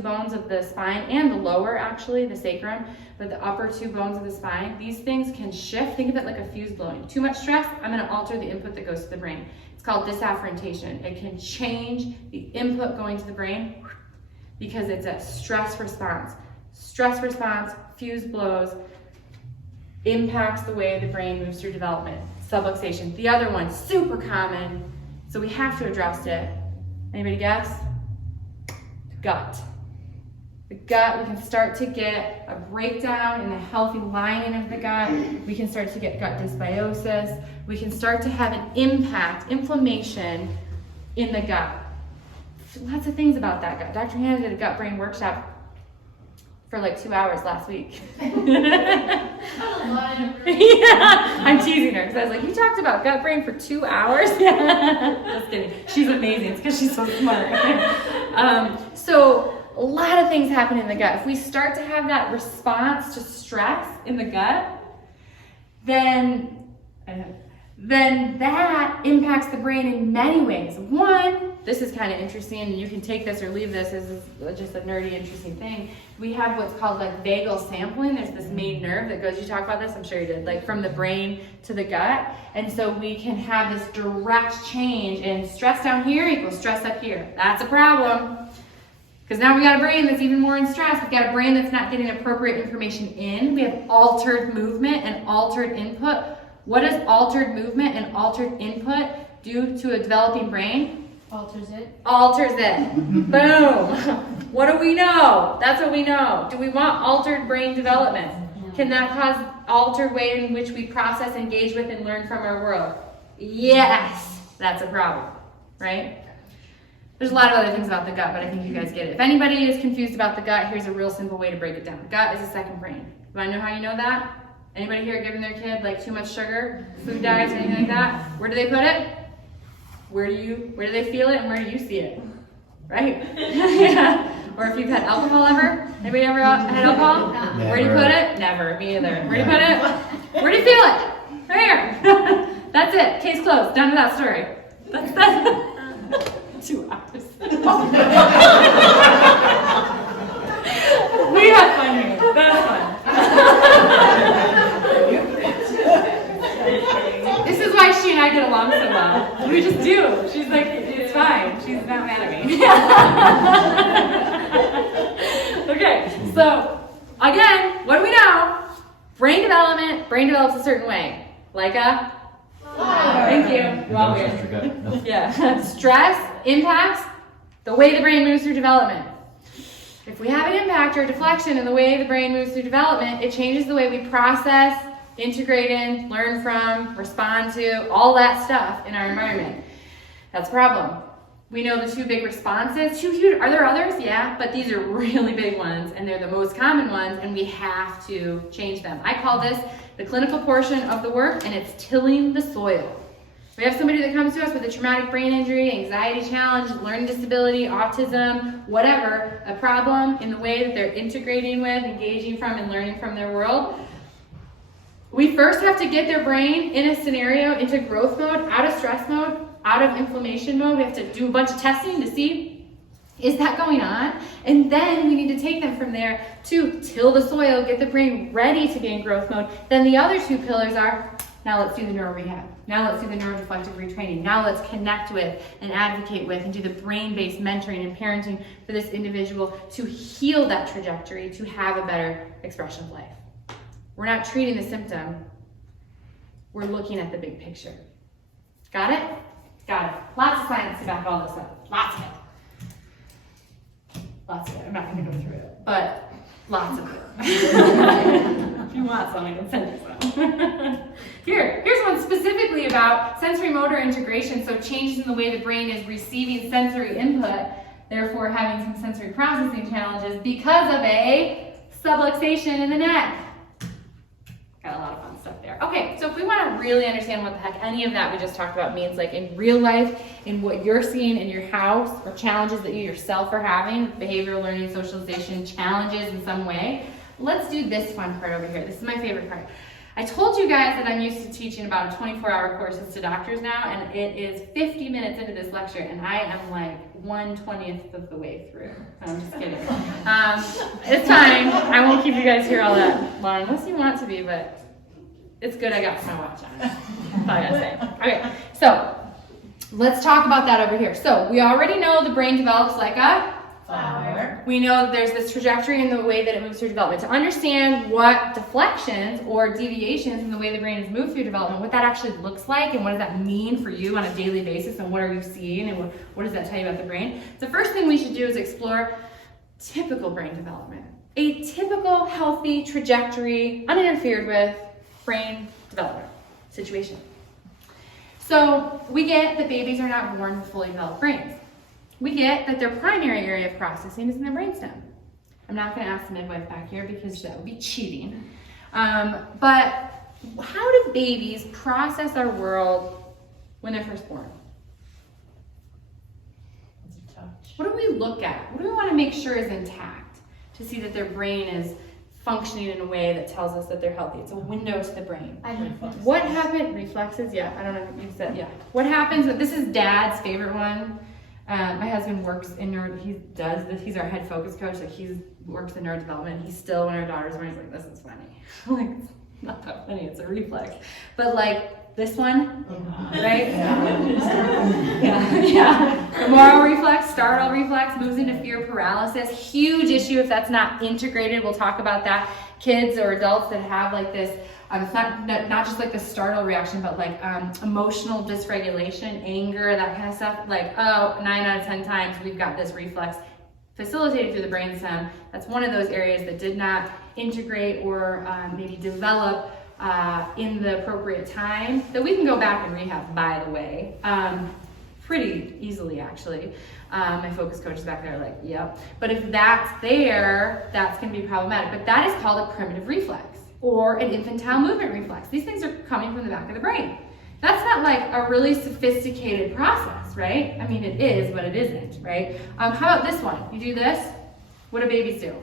bones of the spine, and the lower, actually, the sacrum, but the upper two bones of the spine. These things can shift. Think of it like a fuse blowing. Too much stress, I'm going to alter the input that goes to the brain. It's called disafferentation. It can change the input going to the brain because it's a stress response. Stress response, fuse blows, impacts the way the brain moves through development. Subluxation. The other one, super common, so we have to address it. Anybody guess? Gut. The gut, we can start to get a breakdown in the healthy lining of the gut. We can start to get gut dysbiosis. We can start to have an impact, inflammation in the gut. Lots of things about that gut. Dr. Hannah did a gut-brain workshop for like 2 hours last week. Yeah, I'm teasing her because I was like, you talked about gut-brain for 2 hours? Just kidding. She's amazing. It's because she's so smart. So a lot of things happen in the gut. If we start to have that response to stress in the gut, then that impacts the brain in many ways. One, this is kind of interesting, and you can take this or leave this. This is just a nerdy, interesting thing. We have what's called like vagal sampling. There's this main nerve that goes, you talk about this? I'm sure you did, like from the brain to the gut. And so we can have this direct change in stress down here equals stress up here. That's a problem. Because now we got a brain that's even more in stress. We've got a brain that's not getting appropriate information in. We have altered movement and altered input. What does altered movement and altered input do to a developing brain? Alters it. Alters it. Boom. What do we know? That's what we know. Do we want altered brain development? No. Can that cause altered way in which we process, engage with, and learn from our world? Yes. That's a problem, right? There's a lot of other things about the gut, but I think you guys get it. If anybody is confused about the gut, here's a real simple way to break it down. The gut is a second brain. You want to know how you know that? Anybody here giving their kid like too much sugar, food diets, or anything like that? Where do they put it? Where do they feel it, and where do you see it? Right? Yeah. Or if you've had alcohol ever? Anybody ever had alcohol? Never. Where do you put it? Never. Me either. Where do you put it? Where do you feel it? Right here. That's it. Case closed. Done with that story. That's that. 2 hours. We had fun here. That was fun. This is why she and I get along so well. We just do. She's like, it's fine. She's not mad at me. Okay, so again, Brain develops a certain way. Like a? Thank you. You're all weird. No. Yeah. Stress impacts the way the brain moves through development. If we have an impact or a deflection in the way the brain moves through development, it changes the way we process, integrate in, learn from, respond to, all that stuff in our environment. That's a problem. We know the two big responses. Are there others? Yeah, but these are really big ones, and they're the most common ones, and we have to change them. I call this the clinical portion of the work, and it's tilling the soil. We have somebody that comes to us with a traumatic brain injury, anxiety challenge, learning disability, autism, whatever, a problem in the way that they're integrating with, engaging from, and learning from their world. We first have to get their brain in a scenario into growth mode, out of stress mode, out of inflammation mode. We have to do a bunch of testing to see, is that going on? And then we need to take them from there to till the soil, get the brain ready to be in growth mode. Then the other two pillars are, now let's do the neuro rehab. Now let's do the neuro-deflective retraining. Now let's connect with and advocate with and do the brain-based mentoring and parenting for this individual to heal that trajectory, to have a better expression of life. We're not treating the symptom. We're looking at the big picture. Got it? Got it. Lots of science to back all this up. Lots of it. Lots of it. I'm not going to go through it, but lots of it. If you want some, I can send you some. Here's one specifically about sensory motor integration, so changes in the way the brain is receiving sensory input, therefore having some sensory processing challenges because of a subluxation in the neck. Got a lot of fun stuff there. Okay, so if we want to really understand what the heck any of that we just talked about means, like in real life, in what you're seeing in your house, or challenges that you yourself are having, behavioral learning, socialization, challenges in some way, let's do this fun part over here. This is my favorite part. I told you guys that I'm used to teaching about a 24-hour courses to doctors now, and it is 50 minutes into this lecture, and I am like 1/20th of the way through. I'm just kidding. It's fine. I won't keep you guys here all that long, unless you want to be, but it's good I got my watch on. That's all I gotta say. Okay, so let's talk about that over here. So we already know the brain develops like a Flower. we know that there's this trajectory in the way that it moves through development. To understand what deflections or deviations in the way the brain is moved through development, what that actually looks like, and what does that mean for you on a daily basis, and what are you seeing, and what does that tell you about the brain? The first thing we should do is explore typical brain development. A typical healthy trajectory, uninterfered with brain development situation. So we get that babies are not born with fully developed brains. We get that their primary area of processing is in their brainstem. I'm not going to ask the midwife back here because that would be cheating. But how do babies process our world when they're first born? It's a touch. What do we look at? What do we want to make sure is intact to see that their brain is functioning in a way that tells us that they're healthy? It's a window to the brain. What happened? Reflexes? Yeah, I don't know if you said, yeah. What happens? This is Dad's favorite one. My husband works in he does this. He's our head focus coach. Like he works in neurodevelopment. He's still, when our daughter's born, he's like, this is funny. Like, it's not that funny. It's a reflex. But like this one, right? Yeah. Femoral reflex, startle reflex, moves into fear paralysis. Huge issue if that's not integrated. We'll talk about that. Kids or adults that have like this, it's not just like the startle reaction, but like emotional dysregulation, anger, that kind of stuff. Like, 9 out of 10 times we've got this reflex facilitated through the brainstem. That's one of those areas that did not integrate or maybe develop in the appropriate time, that we can go back and rehab, by the way, pretty easily actually. My focus coach is back there like, yep. But if that's there, that's going to be problematic. But that is called a primitive reflex or an infantile movement reflex. These things are coming from the back of the brain. That's not like a really sophisticated process, right? I mean, it is, but it isn't, right? How about this one? You do this. What do babies do?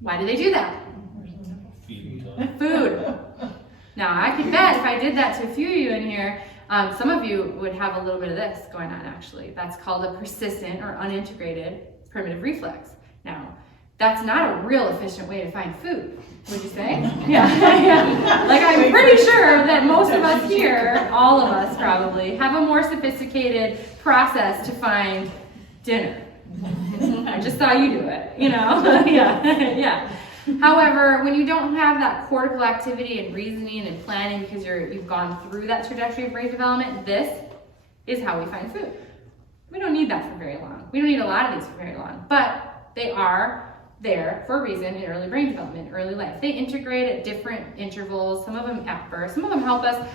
Why do they do that? Feeding time. Food. Now, I could bet if I did that to a few of you in here, some of you would have a little bit of this going on, actually. That's called a persistent or unintegrated primitive reflex. Now, that's not a real efficient way to find food, would you say? Yeah. Like, I'm pretty sure that most of us here, all of us probably, have a more sophisticated process to find dinner. I just saw you do it, you know? Yeah. However, when you don't have that cortical activity and reasoning and planning because you've gone through that trajectory of brain development, this is how we find food. We don't need that for very long. We don't need a lot of these for very long, but they are there for a reason in early brain development, early life. They integrate at different intervals, some of them at birth, some of them help us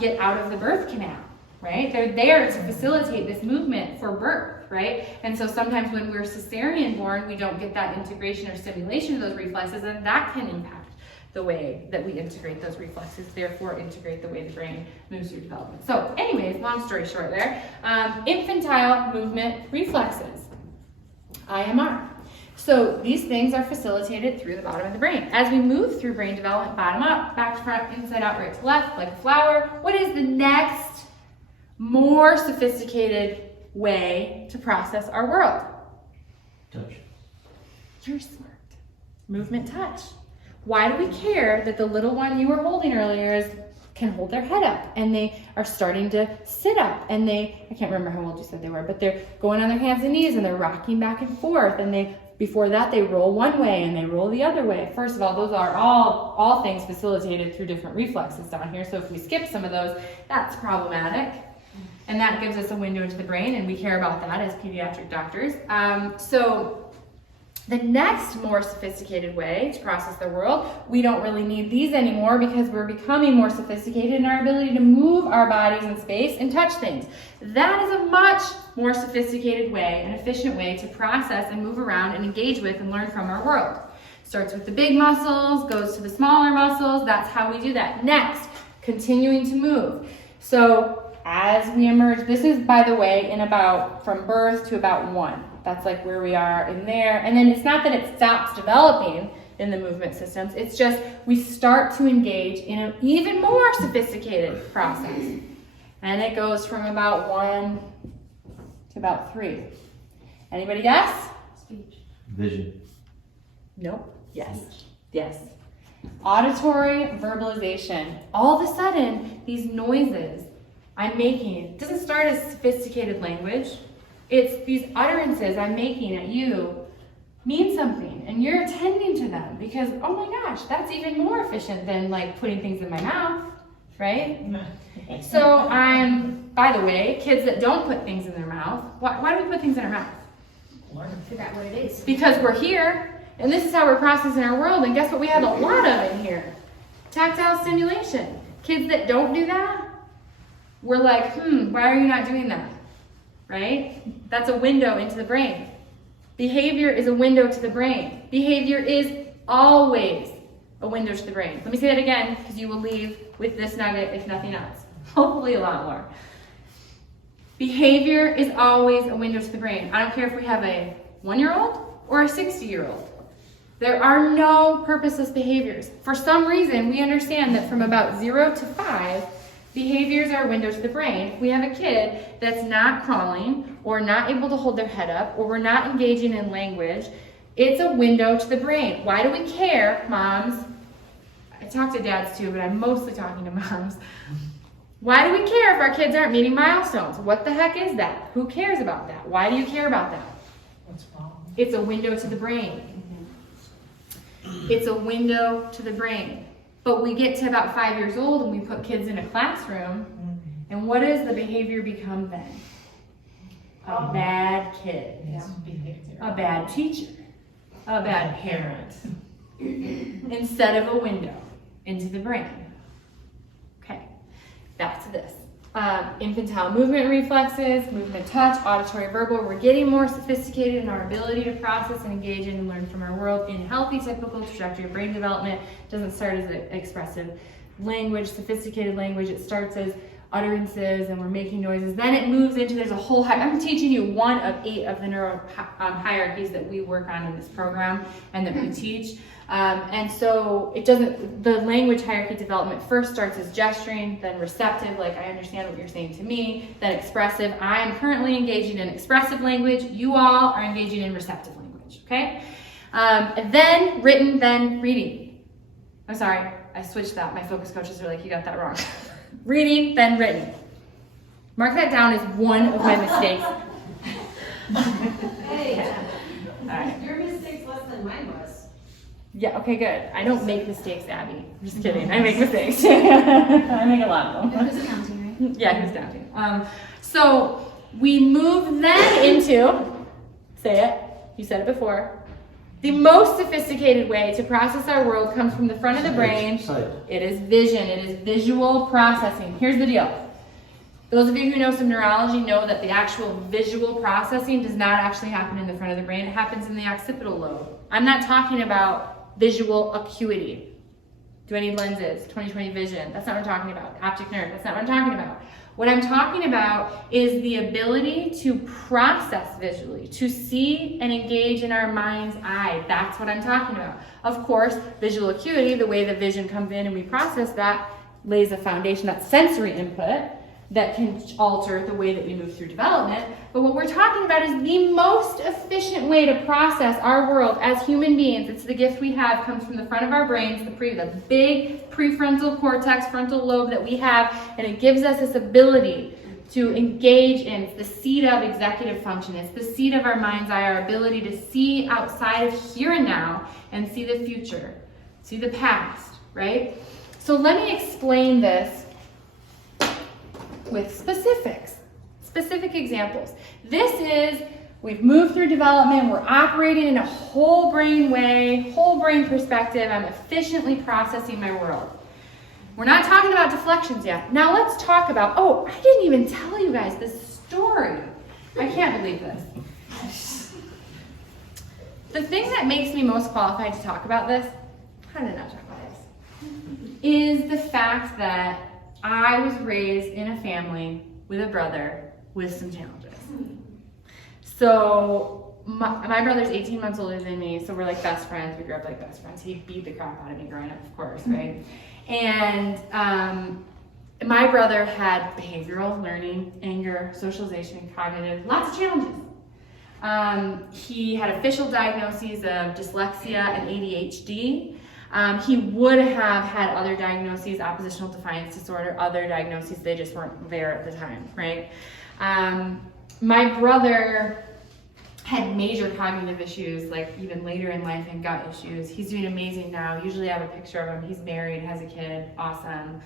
get out of the birth canal, right? They're there to facilitate this movement for birth, right? And so sometimes when we're cesarean born, we don't get that integration or stimulation of those reflexes, and that can impact the way that we integrate those reflexes, therefore integrate the way the brain moves through development. So anyways, long story short there, infantile movement reflexes, IMR. So these things are facilitated through the bottom of the brain. As we move through brain development, bottom up, back to front, inside out, right to left, like a flower, what is the next more sophisticated way to process our world? Touch. You're smart. Movement touch. Why do we care that the little one you were holding earlier can hold their head up and they are starting to sit up and I can't remember how old you said they were, but they're going on their hands and knees and they're rocking back and forth, and before that they roll one way and they roll the other way. First of all, those are all things facilitated through different reflexes down here. So if we skip some of those, that's problematic. And that gives us a window into the brain, and we care about that as pediatric doctors. So the next more sophisticated way to process the world, we don't really need these anymore because we're becoming more sophisticated in our ability to move our bodies in space and touch things. That is a much more sophisticated way, an efficient way to process and move around and engage with and learn from our world. Starts with the big muscles, goes to the smaller muscles. That's how we do that. Next, continuing to move. So as we emerge, this is, by the way, from birth to about 1. That's like where we are in there. And then it's not that it stops developing in the movement systems. It's just we start to engage in an even more sophisticated process. And it goes from about 1 to about 3. Anybody guess? Speech. Vision. Nope. Yes. Yes. Auditory verbalization. All of a sudden, these noises I'm making, it doesn't start as sophisticated language. It's these utterances I'm making at you mean something, and you're attending to them because, oh my gosh, that's even more efficient than like putting things in my mouth, right? So by the way, kids that don't put things in their mouth, why do we put things in our mouth? Figure out what it is. Because we're here, and this is how we're processing our world, and guess what we have a lot of in here? Tactile stimulation. Kids that don't do that, we're like, why are you not doing that? Right? That's a window into the brain. Behavior is a window to the brain. Behavior is always a window to the brain. Let me say that again, because you will leave with this nugget, if nothing else. Hopefully a lot more. Behavior is always a window to the brain. I don't care if we have a 1-year-old or a 60-year-old. There are no purposeless behaviors. For some reason, we understand that from about 0 to 5, behaviors are a window to the brain. If we have a kid that's not crawling or not able to hold their head up or we're not engaging in language, it's a window to the brain. Why do we care, moms? I talk to dads too, but I'm mostly talking to moms. Why do we care if our kids aren't meeting milestones? What the heck is that? Who cares about that? Why do you care about that? What's wrong? It's a window to the brain. It's a window to the brain. But we get to about 5 years old and we put kids in a classroom, and what does the behavior become then? A bad kid, It's behavior. a bad teacher, a bad parent, instead of a window into the brain. Okay, back to this. Infantile movement reflexes, movement touch, auditory verbal. We're getting more sophisticated in our ability to process and engage in and learn from our world in healthy, typical trajectory of brain development. It doesn't start as expressive language, sophisticated language. It starts as utterances and we're making noises. Then it moves into, there's a whole, I'm teaching you 1 of 8 of the neuro hierarchies that we work on in this program and that we teach. And so the language hierarchy development first starts as gesturing, then receptive, like I understand what you're saying to me, then expressive. I am currently engaging in expressive language. You all are engaging in receptive language, okay? And then written, then reading. I'm sorry, I switched that. My focus coaches are like, you got that wrong. Reading, then written. Mark that down as one of my mistakes. Hey, All right. your mistake's less than mine was. Yeah, okay, good. I don't make mistakes, Abby. Just kidding. I make mistakes. I make a lot of them. Who's counting, right? Yeah, who's counting? So we move then into, say it, you said it before, the most sophisticated way to process our world comes from the front of the brain. Sight. It is vision. It is visual processing. Here's the deal. Those of you who know some neurology know that the actual visual processing does not actually happen in the front of the brain. It happens in the occipital lobe. I'm not talking about visual acuity. Do I need lenses? 20/20 vision. That's not what I'm talking about. Optic nerve. That's not what I'm talking about. What I'm talking about is the ability to process visually, to see and engage in our mind's eye. That's what I'm talking about. Of course, visual acuity, the way the vision comes in and we process that, lays a foundation, that sensory input that can alter the way that we move through development. But what we're talking about is the most efficient way to process our world as human beings. It's the gift we have, comes from the front of our brains, the big prefrontal cortex, frontal lobe that we have, and it gives us this ability to engage in. It's the seat of executive function. It's the seat of our mind's eye, our ability to see outside of here and now and see the future, see the past, right? So let me explain this with specific examples. This is, we've moved through development, we're operating in a whole brain way, whole brain perspective, I'm efficiently processing my world. We're not talking about deflections yet. Now let's talk about, oh, I didn't even tell you guys this story. I can't believe this. The thing that makes me most qualified to talk about this, how did I not talk about this, is the fact that I was raised in a family with a brother with some challenges. So my brother's 18 months older than me, so we're like best friends. We grew up like best friends. He beat the crap out of me growing up, of course, right? And my brother had behavioral, learning, anger, socialization, cognitive, lots of challenges. He had official diagnoses of dyslexia and ADHD. He would have had other diagnoses, oppositional defiance disorder, other diagnoses, they just weren't there at the time, right? My brother had major cognitive issues, like even later in life, and gut issues. He's doing amazing now. Usually I have a picture of him. He's married, has a kid, awesome,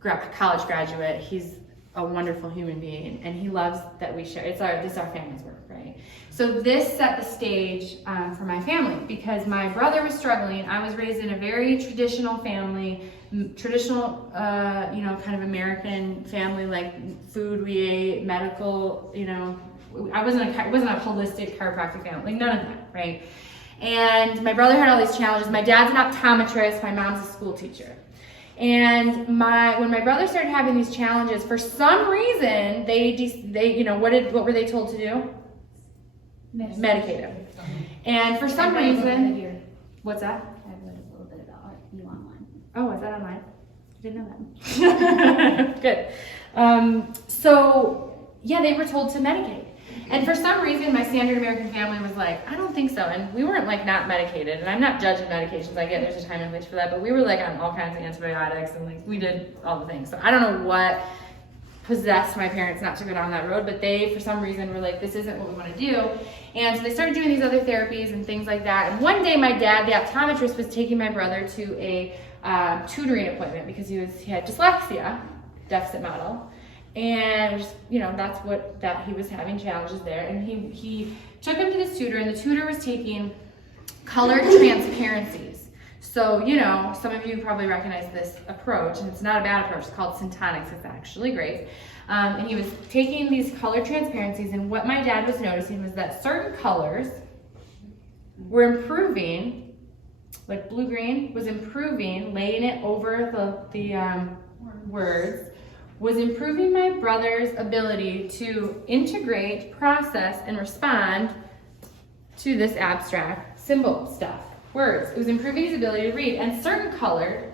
college graduate. He's a wonderful human being, and he loves that we share. This is our family's work, right? So this set the stage for my family because my brother was struggling. I was raised in a very traditional family, traditional, kind of American family, like food we ate, medical, it wasn't a holistic chiropractic family, like none of that, right? And my brother had all these challenges. My dad's an optometrist, my mom's a school teacher. And when my brother started having these challenges, for some reason, what were they told to do? Medicate him. And for some reason, what's that? I read a little bit about you online. Oh, is that online? I didn't know that. Good. They were told to medicate. And for some reason, my standard American family was like, I don't think so. And we weren't like not medicated. And I'm not judging medications. I get there's a time and place for that. But we were like on all kinds of antibiotics and like we did all the things. So I don't know what possessed my parents not to go down that road. But they, for some reason, were like, this isn't what we want to do. And so they started doing these other therapies and things like that. And one day my dad, the optometrist, was taking my brother to a tutoring appointment because he had dyslexia, deficit model. And just, that's that he was having challenges there. And he took him to this tutor, and the tutor was taking colored transparencies. So, some of you probably recognize this approach, and it's not a bad approach. It's called syntonics. It's actually great. And he was taking these colored transparencies, and what my dad was noticing was that certain colors were improving, like blue-green was improving, laying it over the words, was improving my brother's ability to integrate, process, and respond to this abstract symbol stuff, words. It was improving his ability to read, and certain colored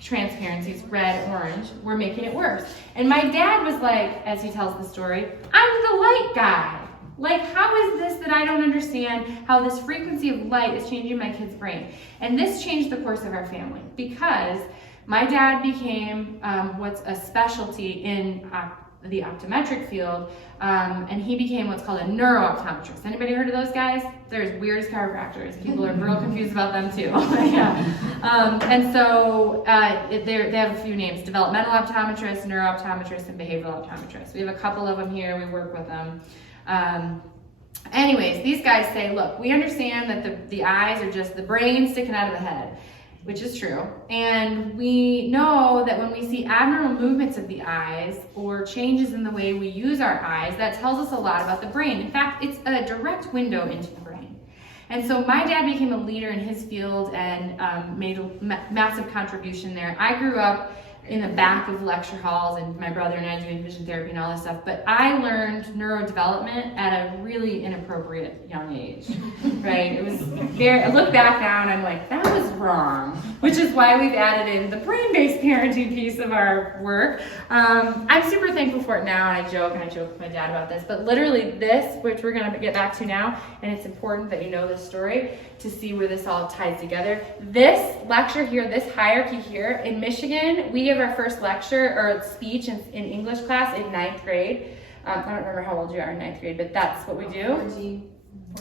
transparencies, red, orange, were making it worse. And my dad was like, as he tells the story, I'm the light guy. Like, how is this that I don't understand how this frequency of light is changing my kid's brain? And this changed the course of our family because my dad became what's a specialty in the optometric field, and he became what's called a neuro-optometrist. Anybody heard of those guys? They're as weird as chiropractors. People are real confused about them too. Yeah. And so they have a few names: developmental optometrist, neuro-optometrist, and behavioral optometrist. We have a couple of them here. We work with them. Anyways, these guys say, look, we understand that the eyes are just the brain sticking out of the head, which is true. And we know that when we see abnormal movements of the eyes or changes in the way we use our eyes, that tells us a lot about the brain. In fact, it's a direct window into the brain. And so my dad became a leader in his field and made a massive contribution there. I grew up in the back of lecture halls, and my brother and I doing vision therapy and all this stuff, but I learned neurodevelopment at a really inappropriate young age, right? It was very, I look back now and I'm like, that was wrong, which is why we've added in the brain-based parenting piece of our work. I'm super thankful for it now, and I joke with my dad about this, but literally this, which we're gonna get back to now, and it's important that you know this story to see where this all ties together. This lecture here, this hierarchy here, in Michigan, we give our first lecture or speech in English class in 9th grade. I don't remember how old you are in 9th grade, but that's what we do. 14.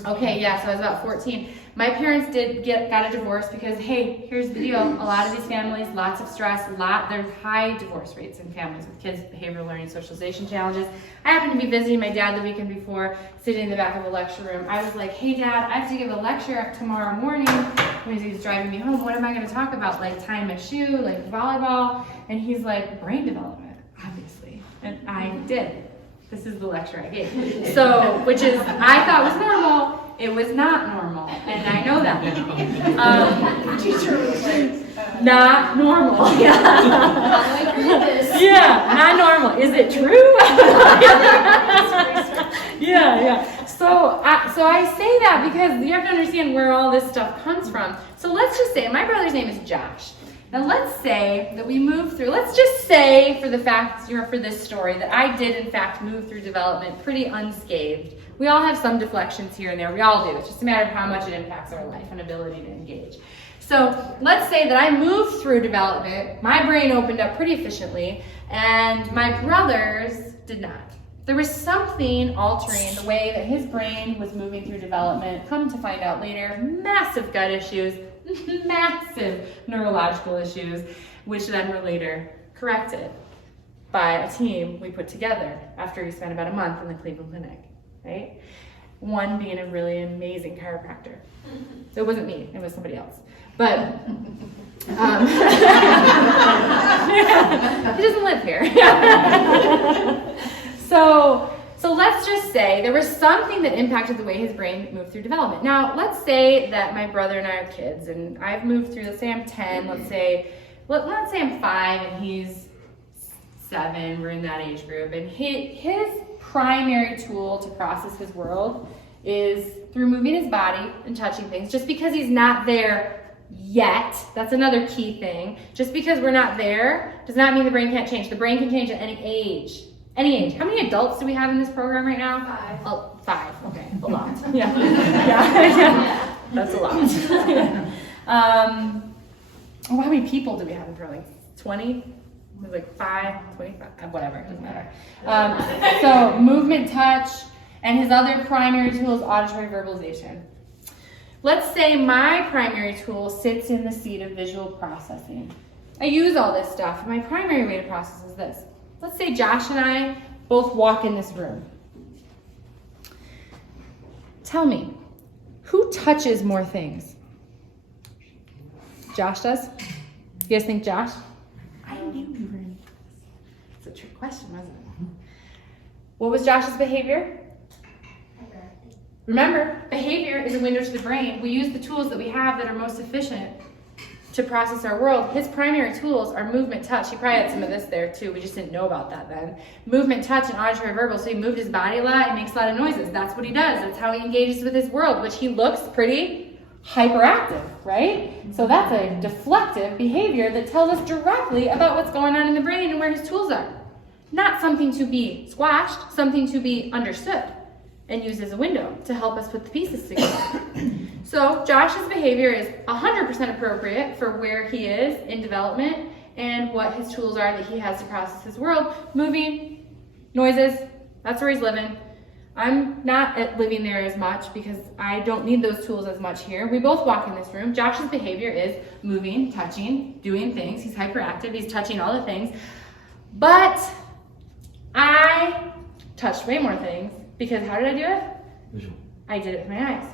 Okay, yeah, so I was about 14. My parents got a divorce because, hey, here's the deal. A lot of these families, lots of stress, there's high divorce rates in families with kids, behavioral learning, socialization challenges. I happened to be visiting my dad the weekend before, sitting in the back of a lecture room. I was like, hey, Dad, I have to give a lecture tomorrow morning when he was driving me home. What am I going to talk about? Like tying my shoe, like volleyball? And he's like, brain development, obviously. And I did. This is the lecture I gave. So, which is, I thought was normal. It was not normal, and I know that now. Teacher was like, not normal. Yeah. Yeah, not normal. Is it true? Yeah. So I say that because you have to understand where all this stuff comes from. So let's just say my brother's name is Josh. Now let's say that we move through, let's just say for the fact, for this story, that I did in fact move through development pretty unscathed. We all have some deflections here and there, we all do. It's just a matter of how much it impacts our life and ability to engage. So let's say that I moved through development, my brain opened up pretty efficiently, and my brother's did not. There was something altering the way that his brain was moving through development. Come to find out later, massive gut issues, massive neurological issues, which then were later corrected by a team we put together after we spent about a month in the Cleveland Clinic, right? One being a really amazing chiropractor. It wasn't me, it was somebody else. But he doesn't live here. So let's just say there was something that impacted the way his brain moved through development. Now, let's say that my brother and I are kids, and I've moved through, let's say I'm 10, let's say I'm 5 and he's 7, we're in that age group, and his primary tool to process his world is through moving his body and touching things. Just because he's not there yet, that's another key thing. Just because we're not there does not mean the brain can't change. The brain can change at any age. Any age. How many adults do we have in this program right now? 5. Oh, 5. Okay, a lot. Yeah. That's a lot. How many people do we have in the program? 20? Like 5, 25, whatever, it doesn't matter. So movement, touch, and his other primary tool is auditory verbalization. Let's say my primary tool sits in the seat of visual processing. I use all this stuff, and my primary way to process is this. Let's say Josh and I both walk in this room. Tell me, who touches more things? Josh does? You guys think Josh? I knew you were in this. It's a trick question, wasn't it? What was Josh's behavior? Remember, behavior is a window to the brain. We use the tools that we have that are most efficient to process our world. His primary tools are movement, touch. He probably had some of this there too. We just didn't know about that then. Movement, touch, and auditory verbal. So he moved his body a lot and makes a lot of noises. That's what he does. That's how he engages with his world, which he looks pretty hyperactive, right? So that's a deflective behavior that tells us directly about what's going on in the brain and where his tools are. Not something to be squashed, something to be understood and used as a window to help us put the pieces together. So Josh's behavior is 100% appropriate for where he is in development and what his tools are that he has to process his world. Moving, Noises, that's where he's living. I'm not living there as much because I don't need those tools as much here. We both walk in this room. Josh's behavior is moving, touching, doing things. He's hyperactive, he's touching all the things. But I touched way more things because how did I do it? Visual. I did it with my eyes.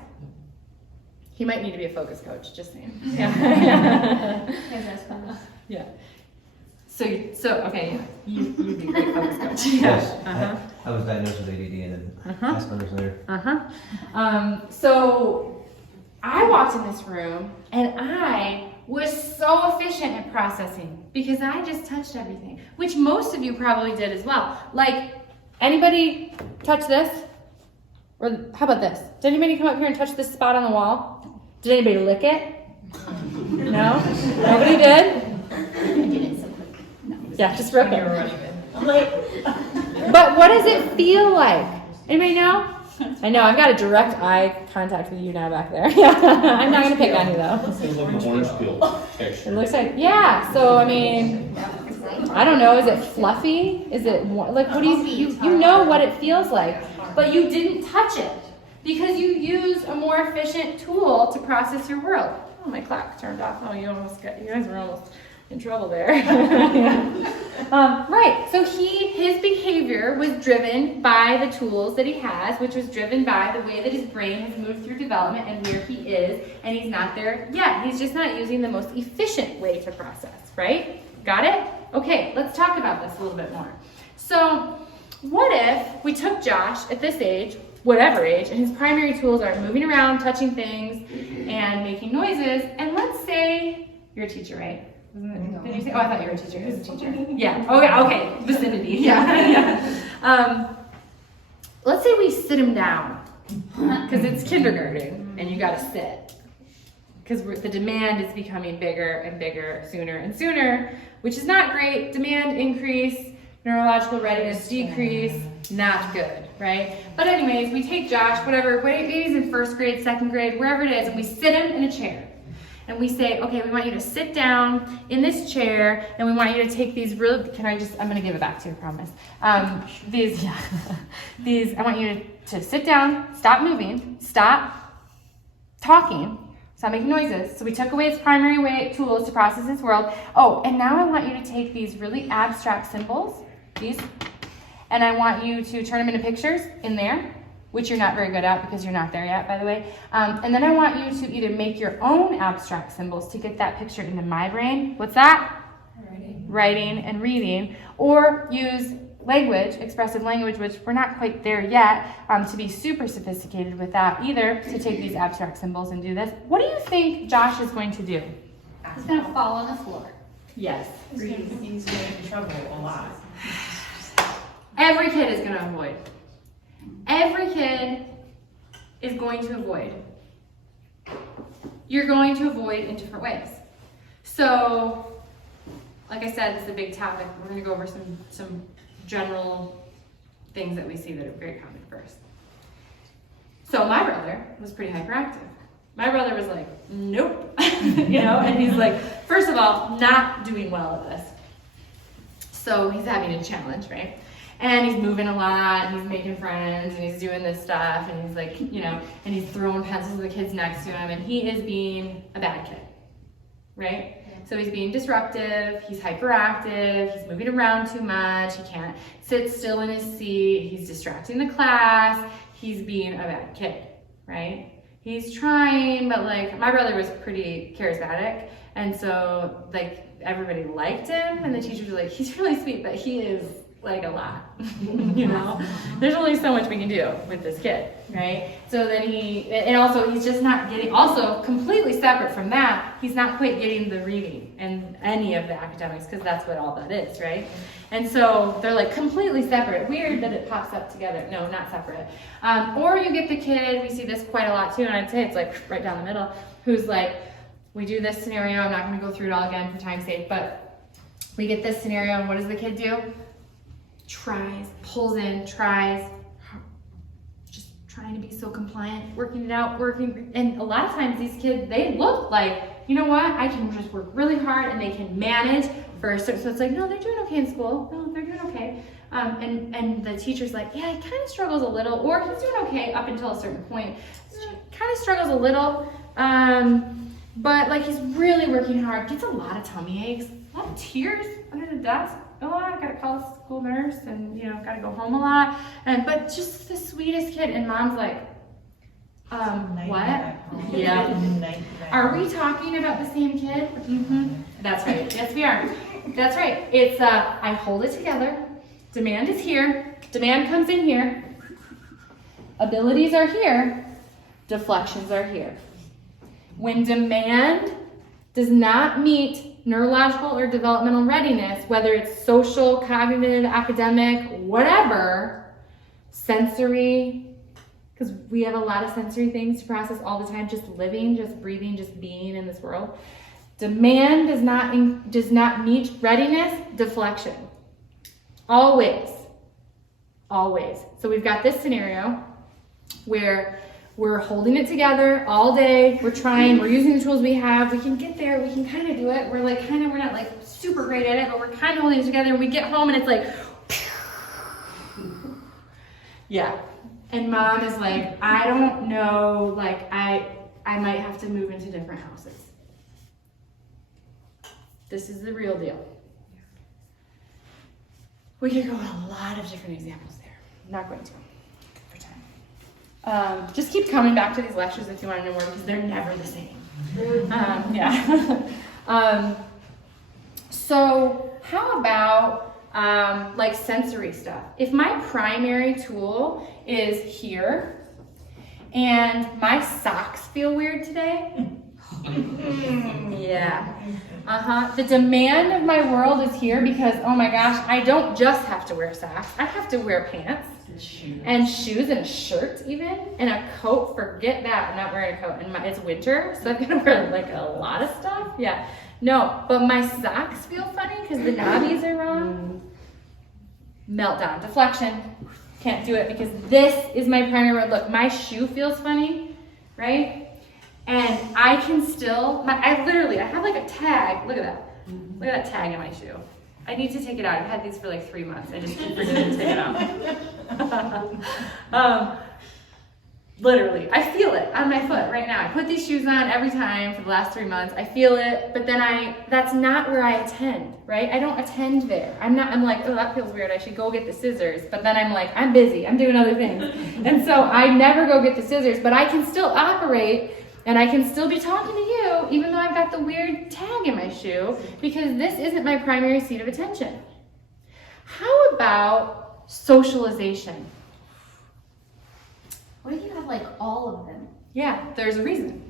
He might need to be a focus coach, just saying. Yeah. Yeah. So okay, yeah. You'd be a great focus coach. Yes. Uh-huh. I was diagnosed with ADD and then Asperger's later. So I walked in this room and I was so efficient at processing because I just touched everything, which most of you probably did as well. Like, anybody touch this? Or how about this? Did anybody come up here and touch this spot on the wall? Did anybody lick it? No? Nobody did? Yeah, just real quick. But what does it feel like? Anybody know? I know, I've got a direct eye contact with you now back there. I'm not gonna pick on you though. Feels like an orange peel It texture. looks like, yeah, so I mean, I don't know, is it fluffy? Is it, like, what do you know what it feels like, but you didn't touch it because you used a more efficient tool to process your world. Oh, my clock turned off. Oh, you guys were almost in trouble there. Right, so his behavior was driven by the tools that he has, which was driven by the way that his brain has moved through development and where he is, and he's not there yet. He's just not using the most efficient way to process, right? Got it? Okay, let's talk about this a little bit more. So, what if we took Josh at this age, whatever age, and his primary tools are moving around, touching things, and making noises, and let's say you're a teacher, right? Did you say? Oh, I thought you were a teacher. Who's a teacher? Yeah. Okay. Vicinity. Yeah. Let's say we sit him down because it's kindergarten and you got to sit because the demand is becoming bigger and bigger, sooner and sooner, which is not great. Demand increase, neurological readiness decrease, not good, right? But anyways, we take Josh, whatever, maybe he's in first grade, second grade, wherever it is, and we sit him in a chair. And we say, okay, we want you to sit down in this chair, and we want you to take these I'm gonna give it back to you, I promise. I want you to sit down, stop moving, stop talking, stop making noises. So we took away its primary tools to process its world. Oh, and now I want you to take these really abstract symbols, and I want you to turn them into pictures in there, which you're not very good at because you're not there yet, by the way. And then I want you to either make your own abstract symbols to get that picture into my brain. What's that? Writing and reading. Or use language, expressive language, which we're not quite there yet, to be super sophisticated with that either, to take these abstract symbols and do this. What do you think Josh is going to do? He's gonna fall on the floor. Yes. He's getting in trouble a lot. Every kid is going to avoid. Every kid is going to avoid. You're going to avoid in different ways. So, like I said, this is a big topic. We're going to go over some general things that we see that are very common first. So my brother was pretty hyperactive. My brother was like, nope, and he's like, first of all, not doing well at this. So he's having a challenge, right? And he's moving a lot, and he's making friends, and he's doing this stuff, and he's like, and he's throwing pencils at the kids next to him, and he is being a bad kid, right? So he's being disruptive, he's hyperactive, he's moving around too much, he can't sit still in his seat, he's distracting the class, he's being a bad kid, right? He's trying, but like, my brother was pretty charismatic, and so like, everybody liked him, and the teachers were like, he's really sweet, but he is like a lot, There's only so much we can do with this kid, right? So then he's just not getting, also completely separate from that, he's not quite getting the reading and any of the academics, because that's what all that is, right? And so they're like completely separate. Weird that it pops up together. No, not separate. Or you get the kid, we see this quite a lot too, and I'd say it's like right down the middle, who's like, we do this scenario, I'm not gonna go through it all again for time's sake, but we get this scenario, and what does the kid do? Tries, pulls in, tries, just trying to be so compliant, working it out, and a lot of times these kids, they look like, you know what, I can just work really hard and they can manage for a certain, so it's like, no, they're doing okay in school, no, they're doing okay. And the teacher's like, yeah, he kind of struggles a little, or he's doing okay up until a certain point. Kind of struggles a little, but like he's really working hard. Gets a lot of tummy aches, a lot of tears under the desk. Oh, I gotta call the school nurse, and gotta go home a lot. But just the sweetest kid. And mom's like, what? Yeah. Are we talking about the same kid? Mm-hmm. That's right. Yes, we are. That's right. It's I hold it together. Demand is here. Demand comes in here. Abilities are here. Deflections are here. When demand does not meet neurological or developmental readiness, whether it's social, cognitive, academic, whatever, sensory, because we have a lot of sensory things to process all the time, just living, just breathing, just being in this world. Demand does not meet readiness, deflection. Always. So we've got this scenario where we're holding it together all day. We're trying, we're using the tools we have. We can get there, we can kind of do it. We're not like super great at it, but we're kind of holding it together. And we get home and it's like, yeah. And mom is like, I don't know, like I might have to move into different houses. This is the real deal. We could go on a lot of different examples there. I'm not going to for time. Just keep coming back to these lectures if you want to know more, because they're never the same. So how about like sensory stuff? If my primary tool is here and my socks feel weird today, yeah. The demand of my world is here because, oh my gosh, I don't just have to wear socks. I have to wear pants and shoes and a shirt even, and a coat. Forget that. I'm not wearing a coat. And it's winter, so I've got to wear like a lot of stuff. Yeah. No, but my socks feel funny because the knobbies are wrong. Meltdown. Deflection. Can't do it because this is my primary world. Look, my shoe feels funny, right? And I can still, I have like a tag. Look at that. Look at that tag in my shoe. I need to take it out. I've had these for like 3 months. I just keep forgetting to take it out. Literally, I feel it on my foot right now. I put these shoes on every time for the last 3 months. I feel it, but then that's not where I attend, right? I don't attend there. I'm like, oh, that feels weird. I should go get the scissors. But then I'm like, I'm busy. I'm doing other things. And so I never go get the scissors, but I can still operate. And I can still be talking to you, even though I've got the weird tag in my shoe, because this isn't my primary seat of attention. How about socialization? What if you have like all of them? Yeah, there's a reason.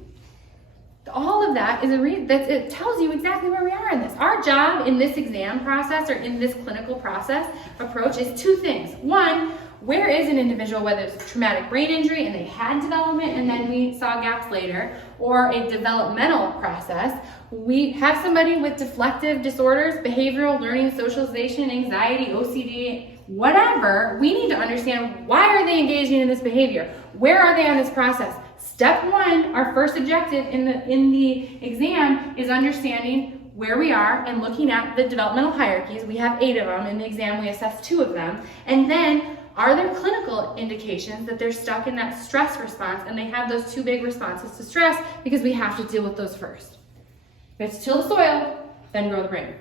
All of that is a reason. It tells you exactly where we are in this. Our job in this exam process or in this clinical process approach is 2 things. One, where is an individual, whether it's a traumatic brain injury and they had development and then we saw gaps later, or a developmental process. We have somebody with deflective disorders, behavioral, learning, socialization, anxiety, OCD, whatever. We need to understand, why are they engaging in this behavior? Where are they on this process? Step 1, our first objective in the exam is understanding where we are and looking at the developmental hierarchies. We have 8 of them. In the exam, we assess 2 of them. And then, are there clinical indications that they're stuck in that stress response and they have those 2 big responses to stress, because we have to deal with those first. We have to till the soil, then grow the brain.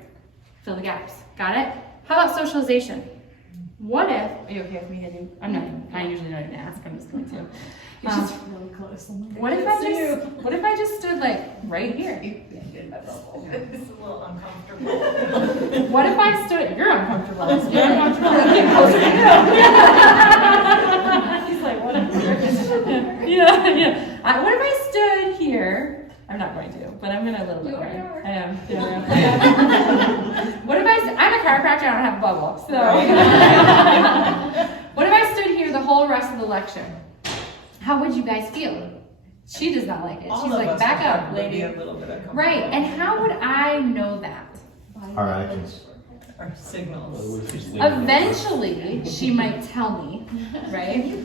Fill the gaps. Got it? How about socialization? What if, are you okay with me to do? I usually don't even ask, I'm just going to. You're just really close. What if I just stood like right here? It's a little uncomfortable. What if I stood? You're uncomfortable. You're uncomfortable. Get closer to you. He's like, whatever. Yeah. What if I stood here? I'm not going to, but I'm gonna a little bit. Right? I am. What if I'm a chiropractor. I don't have a bubble. So. What if I stood here the whole rest of the lecture? How would you guys feel? She does not like it. She's like, back up, lady. Right, and how would I know that? Our actions. Our signals. Eventually, she might tell me, right?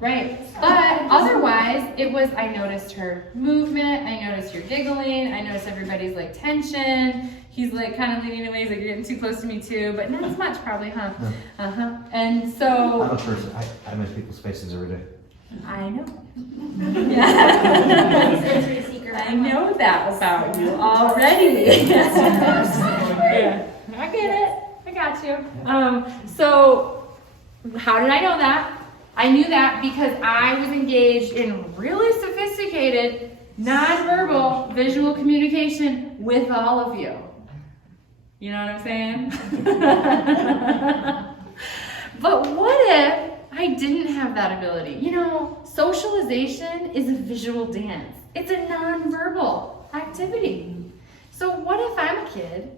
Right. But otherwise, it was, I noticed her movement, I noticed your giggling, I noticed everybody's like tension. He's like kind of leaning away, he's like, you're getting too close to me too, but not as much probably, huh? No. And so. I'm a person, I miss people's faces every day. I know. Yeah. I know that about you already. Yeah. I get it. I got you. So how did I know that? I knew that because I was engaged in really sophisticated nonverbal visual communication with all of you. You know what I'm saying? But what if I didn't have that ability? You know, socialization is a visual dance. It's a nonverbal activity. So what if I'm a kid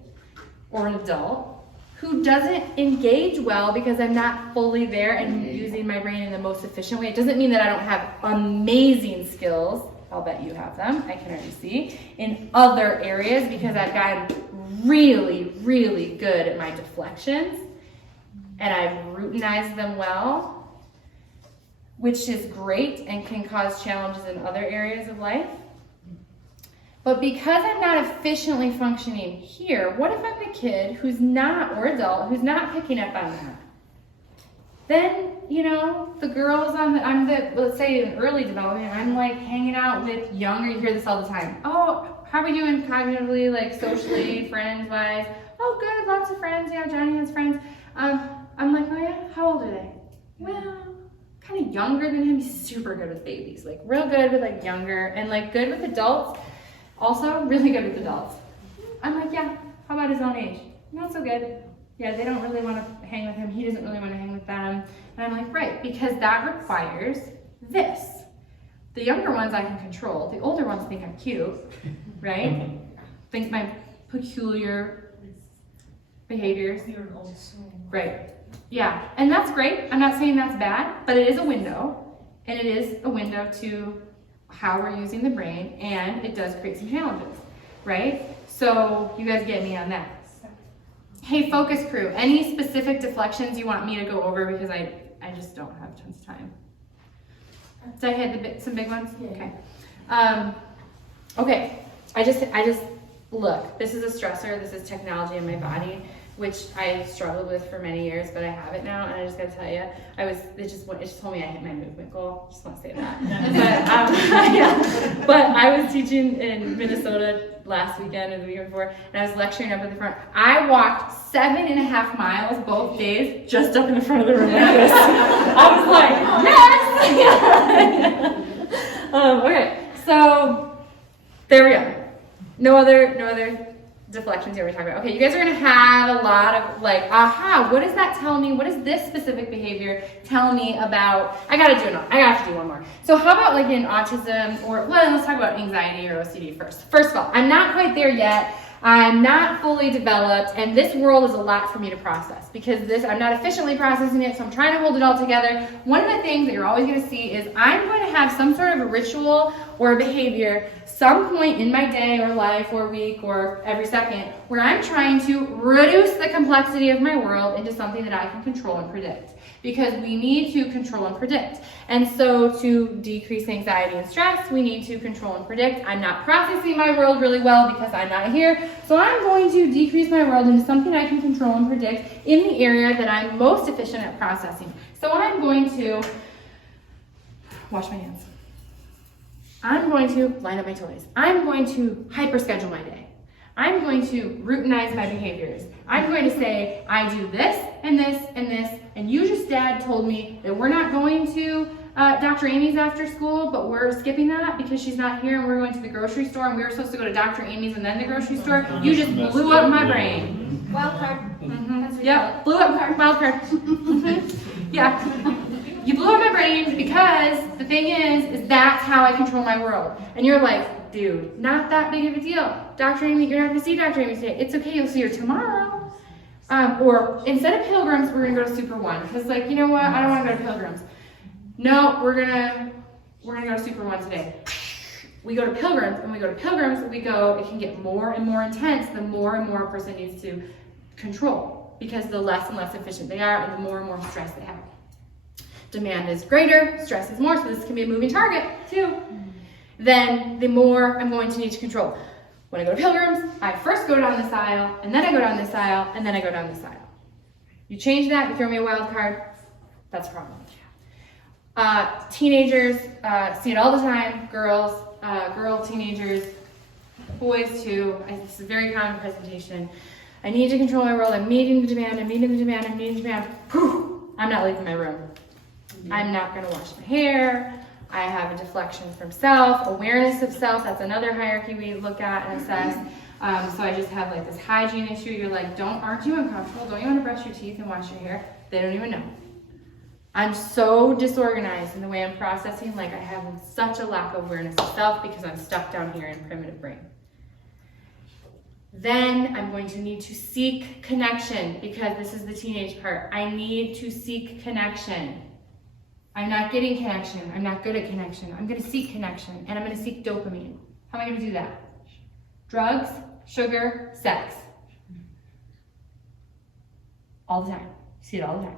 or an adult who doesn't engage well because I'm not fully there and using my brain in the most efficient way? It doesn't mean that I don't have amazing skills. I'll bet you have them, I can already see, in other areas because I've gotten really, really good at my deflections and I've routinized them well, which is great and can cause challenges in other areas of life. But because I'm not efficiently functioning here, what if I'm the kid who's not, or adult, who's not picking up on that? Then, you know, the girls let's say in early development, I'm like hanging out with younger, you hear this all the time. Oh, how are we doing cognitively, like socially, friends-wise? Oh, good, lots of friends, yeah, Johnny has friends. I'm like, oh yeah, how old are they? Well, kind of younger than him. He's super good with babies, like real good with like younger, and like good with adults. Also, really good with adults. I'm like, yeah, how about his own age? Not so good. Yeah, they don't really want to hang with him. He doesn't really want to hang with them. And I'm like, right, because that requires this. The younger ones I can control. The older ones think I'm cute, right? Think my peculiar behaviors. You're an old soul. Right. Yeah, and that's great. I'm not saying that's bad, but it is a window. And it is a window to how we're using the brain, and it does create some challenges, right? So you guys get me on that. Hey, focus crew, any specific deflections you want me to go over because I just don't have tons of time. Did I hit some big ones? Okay. Okay, I just look, this is a stressor, this is technology in my body, which I struggled with for many years, but I have it now, and I just gotta tell you, it just told me I hit my movement goal. Just want to say that. But I was teaching in Minnesota last weekend and the weekend before, and I was lecturing up at the front. I walked 7.5 miles both days, just up in the front of the room like this. I was like, yes! Okay, so there we go. No other deflections here we're talking about. Okay, you guys are gonna have a lot of like, aha, what does that tell me? What does this specific behavior tell me about? I have to do one more. So how about like in autism, or well, let's talk about anxiety or OCD first. First of all, I'm not quite there yet. I'm not fully developed, and this world is a lot for me to process because I'm not efficiently processing it, so I'm trying to hold it all together. One of the things that you're always going to see is I'm going to have some sort of a ritual or a behavior some point in my day or life or week or every second where I'm trying to reduce the complexity of my world into something that I can control and predict. Because we need to control and predict. And so to decrease anxiety and stress, we need to control and predict. I'm not processing my world really well because I'm not here. So I'm going to decrease my world into something I can control and predict in the area that I'm most efficient at processing. So I'm going to wash my hands. I'm going to line up my toys. I'm going to hyper-schedule my day. I'm going to routinize my behaviors. I'm going to say, I do this and this and this, and you just, Dad, told me that we're not going to Dr. Amy's after school, but we're skipping that because she's not here and we're going to the grocery store and we were supposed to go to Dr. Amy's and then the grocery store. You just blew up my brain. Wild card. Mm-hmm. Yep, blew up wild card. Mm-hmm. Yeah. You blew up my brain because the thing is that's how I control my world. And you're like, dude, not that big of a deal. Dr. Amy, you're not going to see Dr. Amy today. It's okay, you'll see her tomorrow. Or instead of Pilgrims, we're going to go to Super One. Because, like, you know what? I don't want to go to Pilgrims. No, we're gonna go to Super One today. We go to Pilgrims, and it can get more and more intense the more and more a person needs to control. Because the less and less efficient they are, and the more stress they have. demand is greater, stress is more, so this can be a moving target too, then the more I'm going to need to control. When I go to pilgrims, I first go down this aisle, and then I go down this aisle, and then I go down this aisle. You change that, you throw me a wild card, that's a problem. Teenagers see it all the time, girl teenagers, boys too. This is a very common presentation. I need to control my world, I'm meeting the demand, I'm meeting the demand, I'm meeting the demand. Whew, I'm not leaving my room. I'm not gonna wash my hair. I have a deflection from self, awareness of self, that's another hierarchy we look at and assess. So I just have like this hygiene issue. You're like, aren't you uncomfortable? Don't you wanna brush your teeth and wash your hair? They don't even know. I'm so disorganized in the way I'm processing, like I have such a lack of awareness of self because I'm stuck down here in primitive brain. Then I'm going to need to seek connection because this is the teenage part. I need to seek connection. I'm not getting connection. I'm not good at connection. I'm going to seek connection and I'm going to seek dopamine. How am I going to do that? Drugs, sugar, sex. All the time. You see it all the time.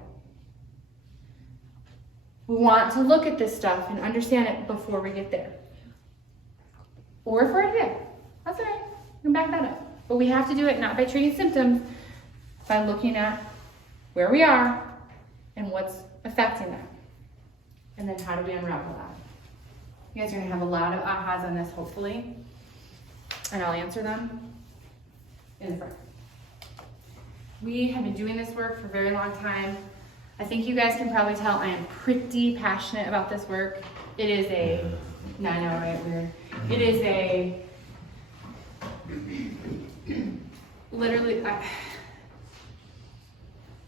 We want to look at this stuff and understand it before we get there. Or if we're already there. That's all right. We can back that up. But we have to do it not by treating symptoms, by looking at where we are and what's affecting that. And then how do we unravel that? You guys are going to have a lot of ahas on this, hopefully. And I'll answer them in the front. We have been doing this work for a very long time. I think you guys can probably tell I am pretty passionate about this work. It is a, no, I know, right, weird. It is a, literally,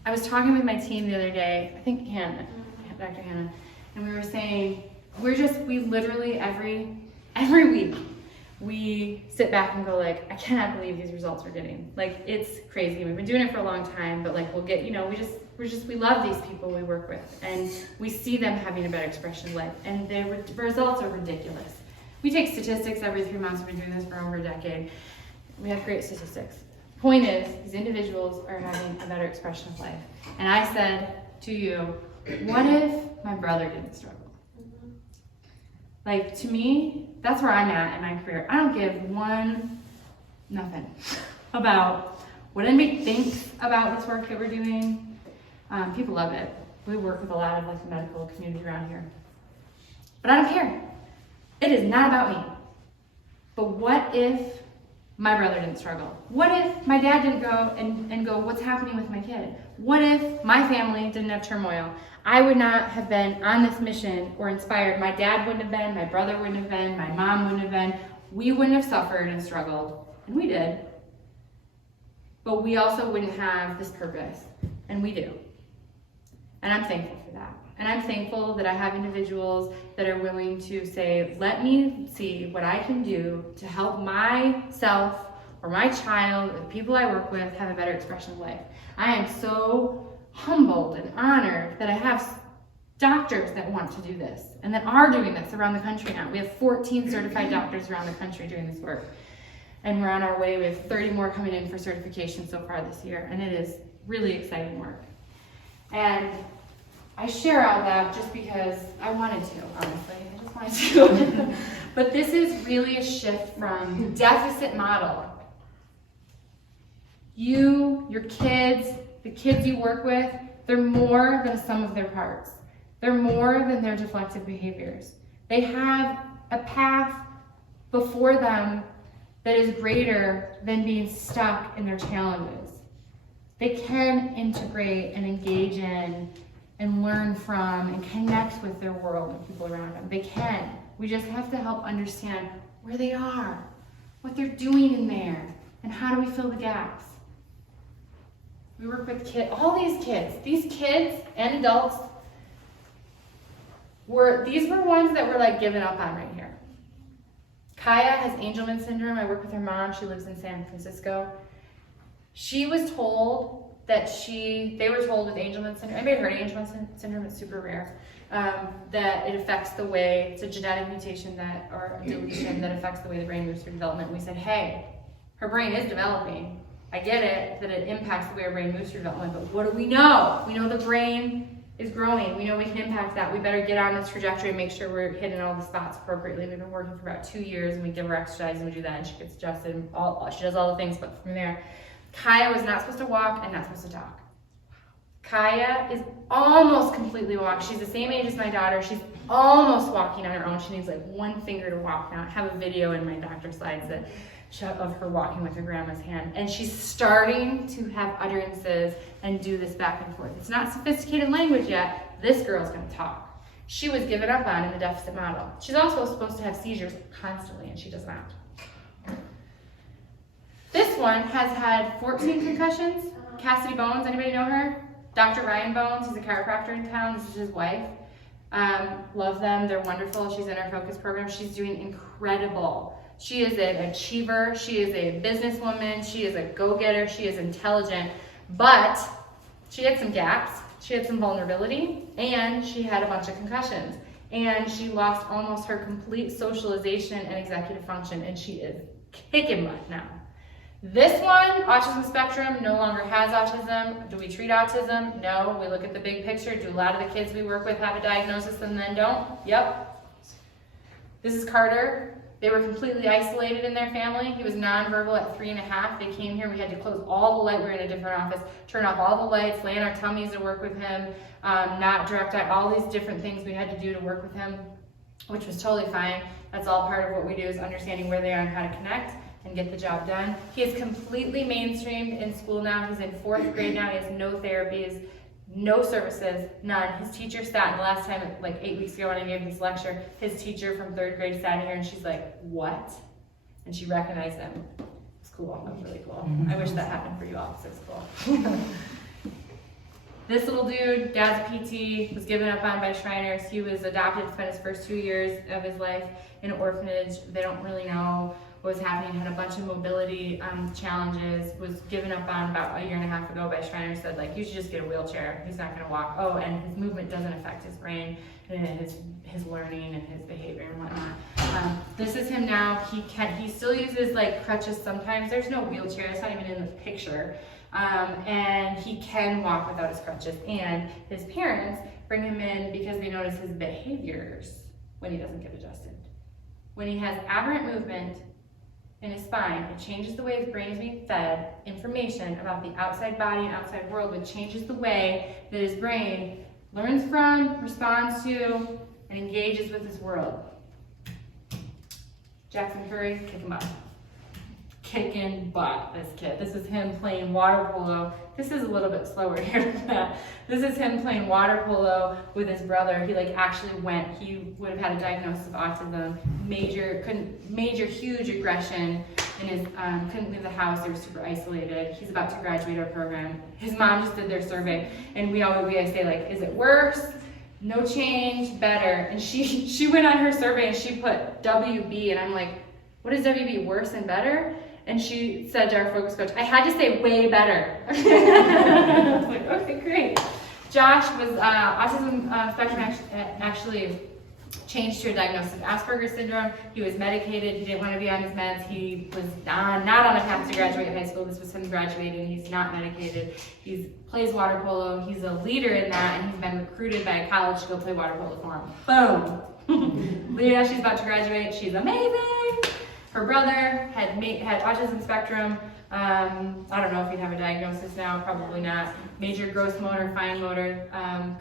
I was talking with my team the other day, I think Hannah, Dr. Hannah, and we were saying, we literally every week, we sit back and go like, I cannot believe these results we're getting. Like, it's crazy. We've been doing it for a long time, but like, we'll get, we love these people we work with, and we see them having a better expression of life, and the results are ridiculous. We take statistics every 3 months. We've been doing this for over a decade. We have great statistics. Point is, these individuals are having a better expression of life. And I said to you, what if my brother didn't struggle? Like, to me, that's where I'm at in my career. I don't give nothing about what anybody thinks about this work that we're doing. People love it. We work with a lot of like the medical community around here. But I don't care. It is not about me. But what if my brother didn't struggle? What if my dad didn't go and go, what's happening with my kid? What if my family didn't have turmoil? I would not have been on this mission or inspired. My dad wouldn't have been, my brother wouldn't have been, my mom wouldn't have been. We wouldn't have suffered and struggled, and we did. But we also wouldn't have this purpose, and we do. And I'm thankful for that. And I'm thankful that I have individuals that are willing to say, let me see what I can do to help myself or my child or the people I work with have a better expression of life. I am so humbled and honored that I have doctors that want to do this and that are doing this around the country now. We have 14 certified doctors around the country doing this work. And we're on our way. We have 30 more coming in for certification so far this year. And it is really exciting work. And I share all that just because I wanted to, honestly. I just wanted to. But this is really a shift from deficit model. You, your kids, the kids you work with, they're more than a sum of their parts. They're more than their deflective behaviors. They have a path before them that is greater than being stuck in their challenges. They can integrate and engage in and learn from and connect with their world and people around them. They can. We just have to help understand where they are, what they're doing in there, and how do we fill the gaps. We work with kids, all these kids and adults, these were ones that were like given up on right here. Kaya has Angelman syndrome. I work with her mom. She lives in San Francisco. She was told that they were told with Angelman syndrome, anybody heard of Angelman syndrome? It's super rare. That it affects the way, it's a genetic mutation or a deletion that affects the way the brain moves through development. We said, hey, her brain is developing. I get it, that it impacts the way our brain moves through development, but what do we know? We know the brain is growing. We know we can impact that. We better get on this trajectory and make sure we're hitting all the spots appropriately. We've been working for about 2 years, and we give her exercise and we do that, and she gets adjusted. And she does all the things, but from there, Kaya was not supposed to walk and not supposed to talk. Kaya is almost completely walked. She's the same age as my daughter. She's almost walking on her own. She needs like one finger to walk now. I have a video in my doctor slides of her walking with her grandma's hand. And she's starting to have utterances and do this back and forth. It's not sophisticated language yet. This girl's gonna talk. She was given up on in the deficit model. She's also supposed to have seizures constantly, and she does not. This one has had 14 concussions. Cassidy Bones, anybody know her? Dr. Ryan Bones, he's a chiropractor in town. This is his wife. Love them, they're wonderful. She's in our focus program. She's doing incredible. She is an achiever, she is a businesswoman, she is a go-getter, she is intelligent, but she had some gaps, she had some vulnerability, and she had a bunch of concussions. And she lost almost her complete socialization and executive function, and she is kicking butt now. This one, autism spectrum, no longer has autism. Do we treat autism? No. We look at the big picture. Do a lot of the kids we work with have a diagnosis and then don't? Yep. This is Carter. They were completely isolated in their family. He was nonverbal at 3.5. They came here. We had to close all the lights. We were in a different office. Turn off all the lights, lay on our tummies to work with him, not direct eye, all these different things we had to do to work with him, which was totally fine. That's all part of what we do, is understanding where they are and how to connect and get the job done. He is completely mainstreamed in school now. He's in 4th grade now. He has no therapies, no services, none. His teacher sat, and the last time, like 8 weeks ago when I gave him this lecture, his teacher from 3rd grade sat here and she's like, what? And she recognized him. It's cool, that's really cool. I wish that happened for you all, because it's cool. This little dude, dad's a PT, was given up on by Shriners. He was adopted to spend his first 2 years of his life in an orphanage. They don't really know what was happening, had a bunch of mobility challenges, was given up on about 1.5 years ago by Shriners, said like, you should just get a wheelchair, he's not gonna walk. Oh, and his movement doesn't affect his brain and his learning and his behavior and whatnot. This is him now. He still uses like crutches sometimes. There's no wheelchair, it's not even in the picture. And he can walk without his crutches, and his parents bring him in because they notice his behaviors when he doesn't get adjusted. When he has aberrant movement in his spine, it changes the way his brain is being fed information about the outside body and outside world, which changes the way that his brain learns from, responds to, and engages with his world. Jackson Curry, kicking butt. Kicking butt, this kid. This is him playing water polo. This is a little bit slower here than that. This is him playing water polo with his brother. He like actually went, he would have had a diagnosis of autism, major huge aggression in his, couldn't leave the house, they were super isolated. He's about to graduate our program. His mom just did their survey, and we always say like, is it worse? No change, better. And she went on her survey and she put WB, and I'm like, what is WB, worse and better? And she said to our focus coach, I had to say way better. I was like, okay, great. Josh was autism spectrum actually changed to a diagnosis of Asperger's syndrome. He was medicated. He didn't want to be on his meds. He was not on a path to graduate high school. This was him graduating. He's not medicated. He plays water polo. He's a leader in that, and he's been recruited by a college to go play water polo for him. Boom. Leah, she's about to graduate. She's amazing. Her brother had autism spectrum. I don't know if he'd have a diagnosis now, probably not. Major gross motor, fine motor.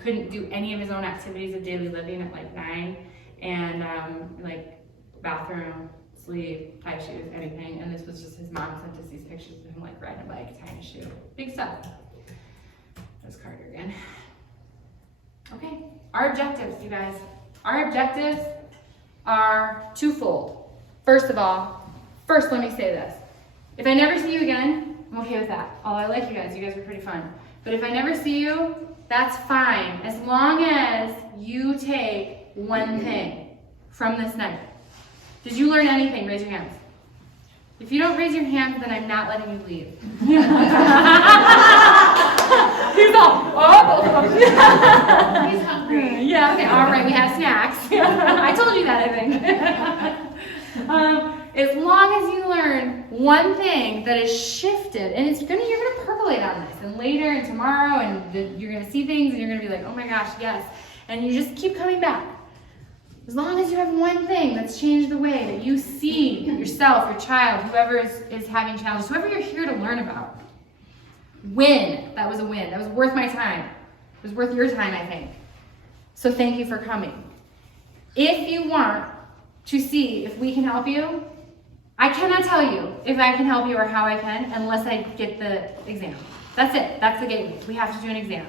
Couldn't do any of his own activities of daily living at like 9. And like bathroom, sleep, tie shoes, anything. And this was just his mom sent us these pictures of him like riding a bike, tying a shoe. Big stuff. There's Carter again. Okay, our objectives, you guys. Our objectives are twofold. First of all, let me say this. If I never see you again, I'm okay with that. Oh, I like you guys. You guys are pretty fun. But if I never see you, that's fine. As long as you take one thing from this night. Did you learn anything? Raise your hands. If you don't raise your hands, then I'm not letting you leave. He's all, oh. He's hungry. Yeah, okay, all right, we have snacks. I told you that, I think. As long as you learn one thing that is shifted, and you're gonna percolate on this, and later and tomorrow, and you're gonna see things, and you're gonna be like, oh my gosh, yes, and you just keep coming back. As long as you have one thing that's changed the way that you see yourself, your child, whoever is having challenges, whoever you're here to learn about. Win. That was a win. That was worth my time. It was worth your time, I think. So thank you for coming. If you want to see if we can help you, I cannot tell you if I can help you or how I can unless I get the exam. That's it. That's the gateway. We have to do an exam.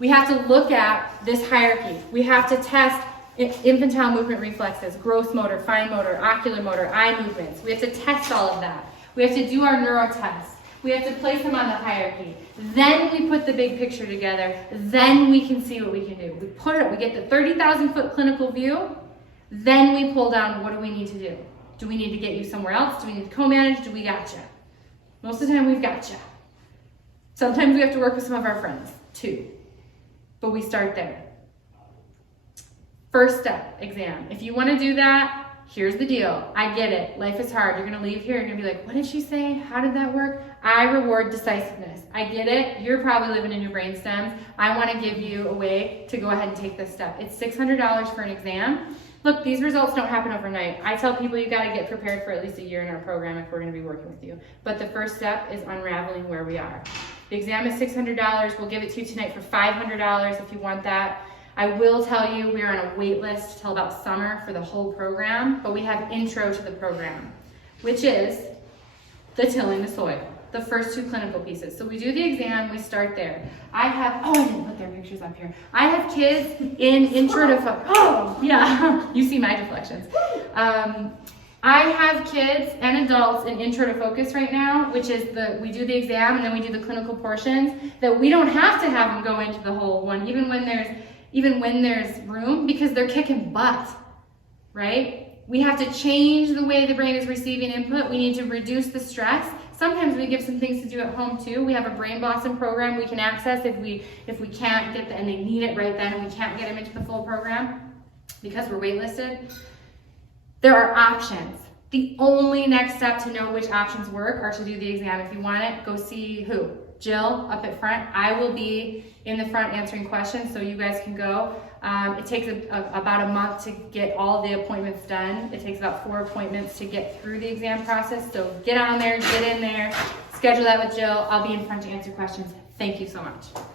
We have to look at this hierarchy. We have to test infantile movement reflexes, gross motor, fine motor, ocular motor, eye movements. We have to test all of that. We have to do our neuro tests. We have to place them on the hierarchy. Then we put the big picture together. Then we can see what we can do. We put it, we get the 30,000 foot clinical view. Then we pull down, what do we need to do? Do we need to get you somewhere else? Do we need to co-manage? Do we gotcha? Most of the time we've gotcha. Sometimes we have to work with some of our friends too. But we start there. First step, exam. If you want to do that, here's the deal. I get it. Life is hard. You're going to leave here. You're going to be like, what did she say? How did that work? I reward decisiveness. I get it. You're probably living in your brain stems. I want to give you a way to go ahead and take this step. It's $600 for an exam. Look, these results don't happen overnight. I tell people you got to get prepared for at least a year in our program if we're going to be working with you. But the first step is unraveling where we are. The exam is $600. We'll give it to you tonight for $500 if you want that. I will tell you we're on a wait list till about summer for the whole program, but we have intro to the program, which is the tilling the soil, the first two clinical pieces. So we do the exam, we start there. I didn't put their pictures up here. I have kids in intro to, you see my deflections. I have kids and adults in intro to focus right now, which is we do the exam and then we do the clinical portions, that we don't have to have them go into the whole one, even when there's room, because they're kicking butt, right? We have to change the way the brain is receiving input. We need to reduce the stress. Sometimes we give some things to do at home too. We have a brain blossom program we can access if we can't get and they need it right then and we can't get them into the full program because we're waitlisted. There are options. The only next step to know which options work are to do the exam. If you want it, go see who? Jill up at front. I will be in the front answering questions so you guys can go. It takes about a month to get all the appointments done. It takes about 4 appointments to get through the exam process. So get on there, get in there, schedule that with Jill. I'll be in front to answer questions. Thank you so much.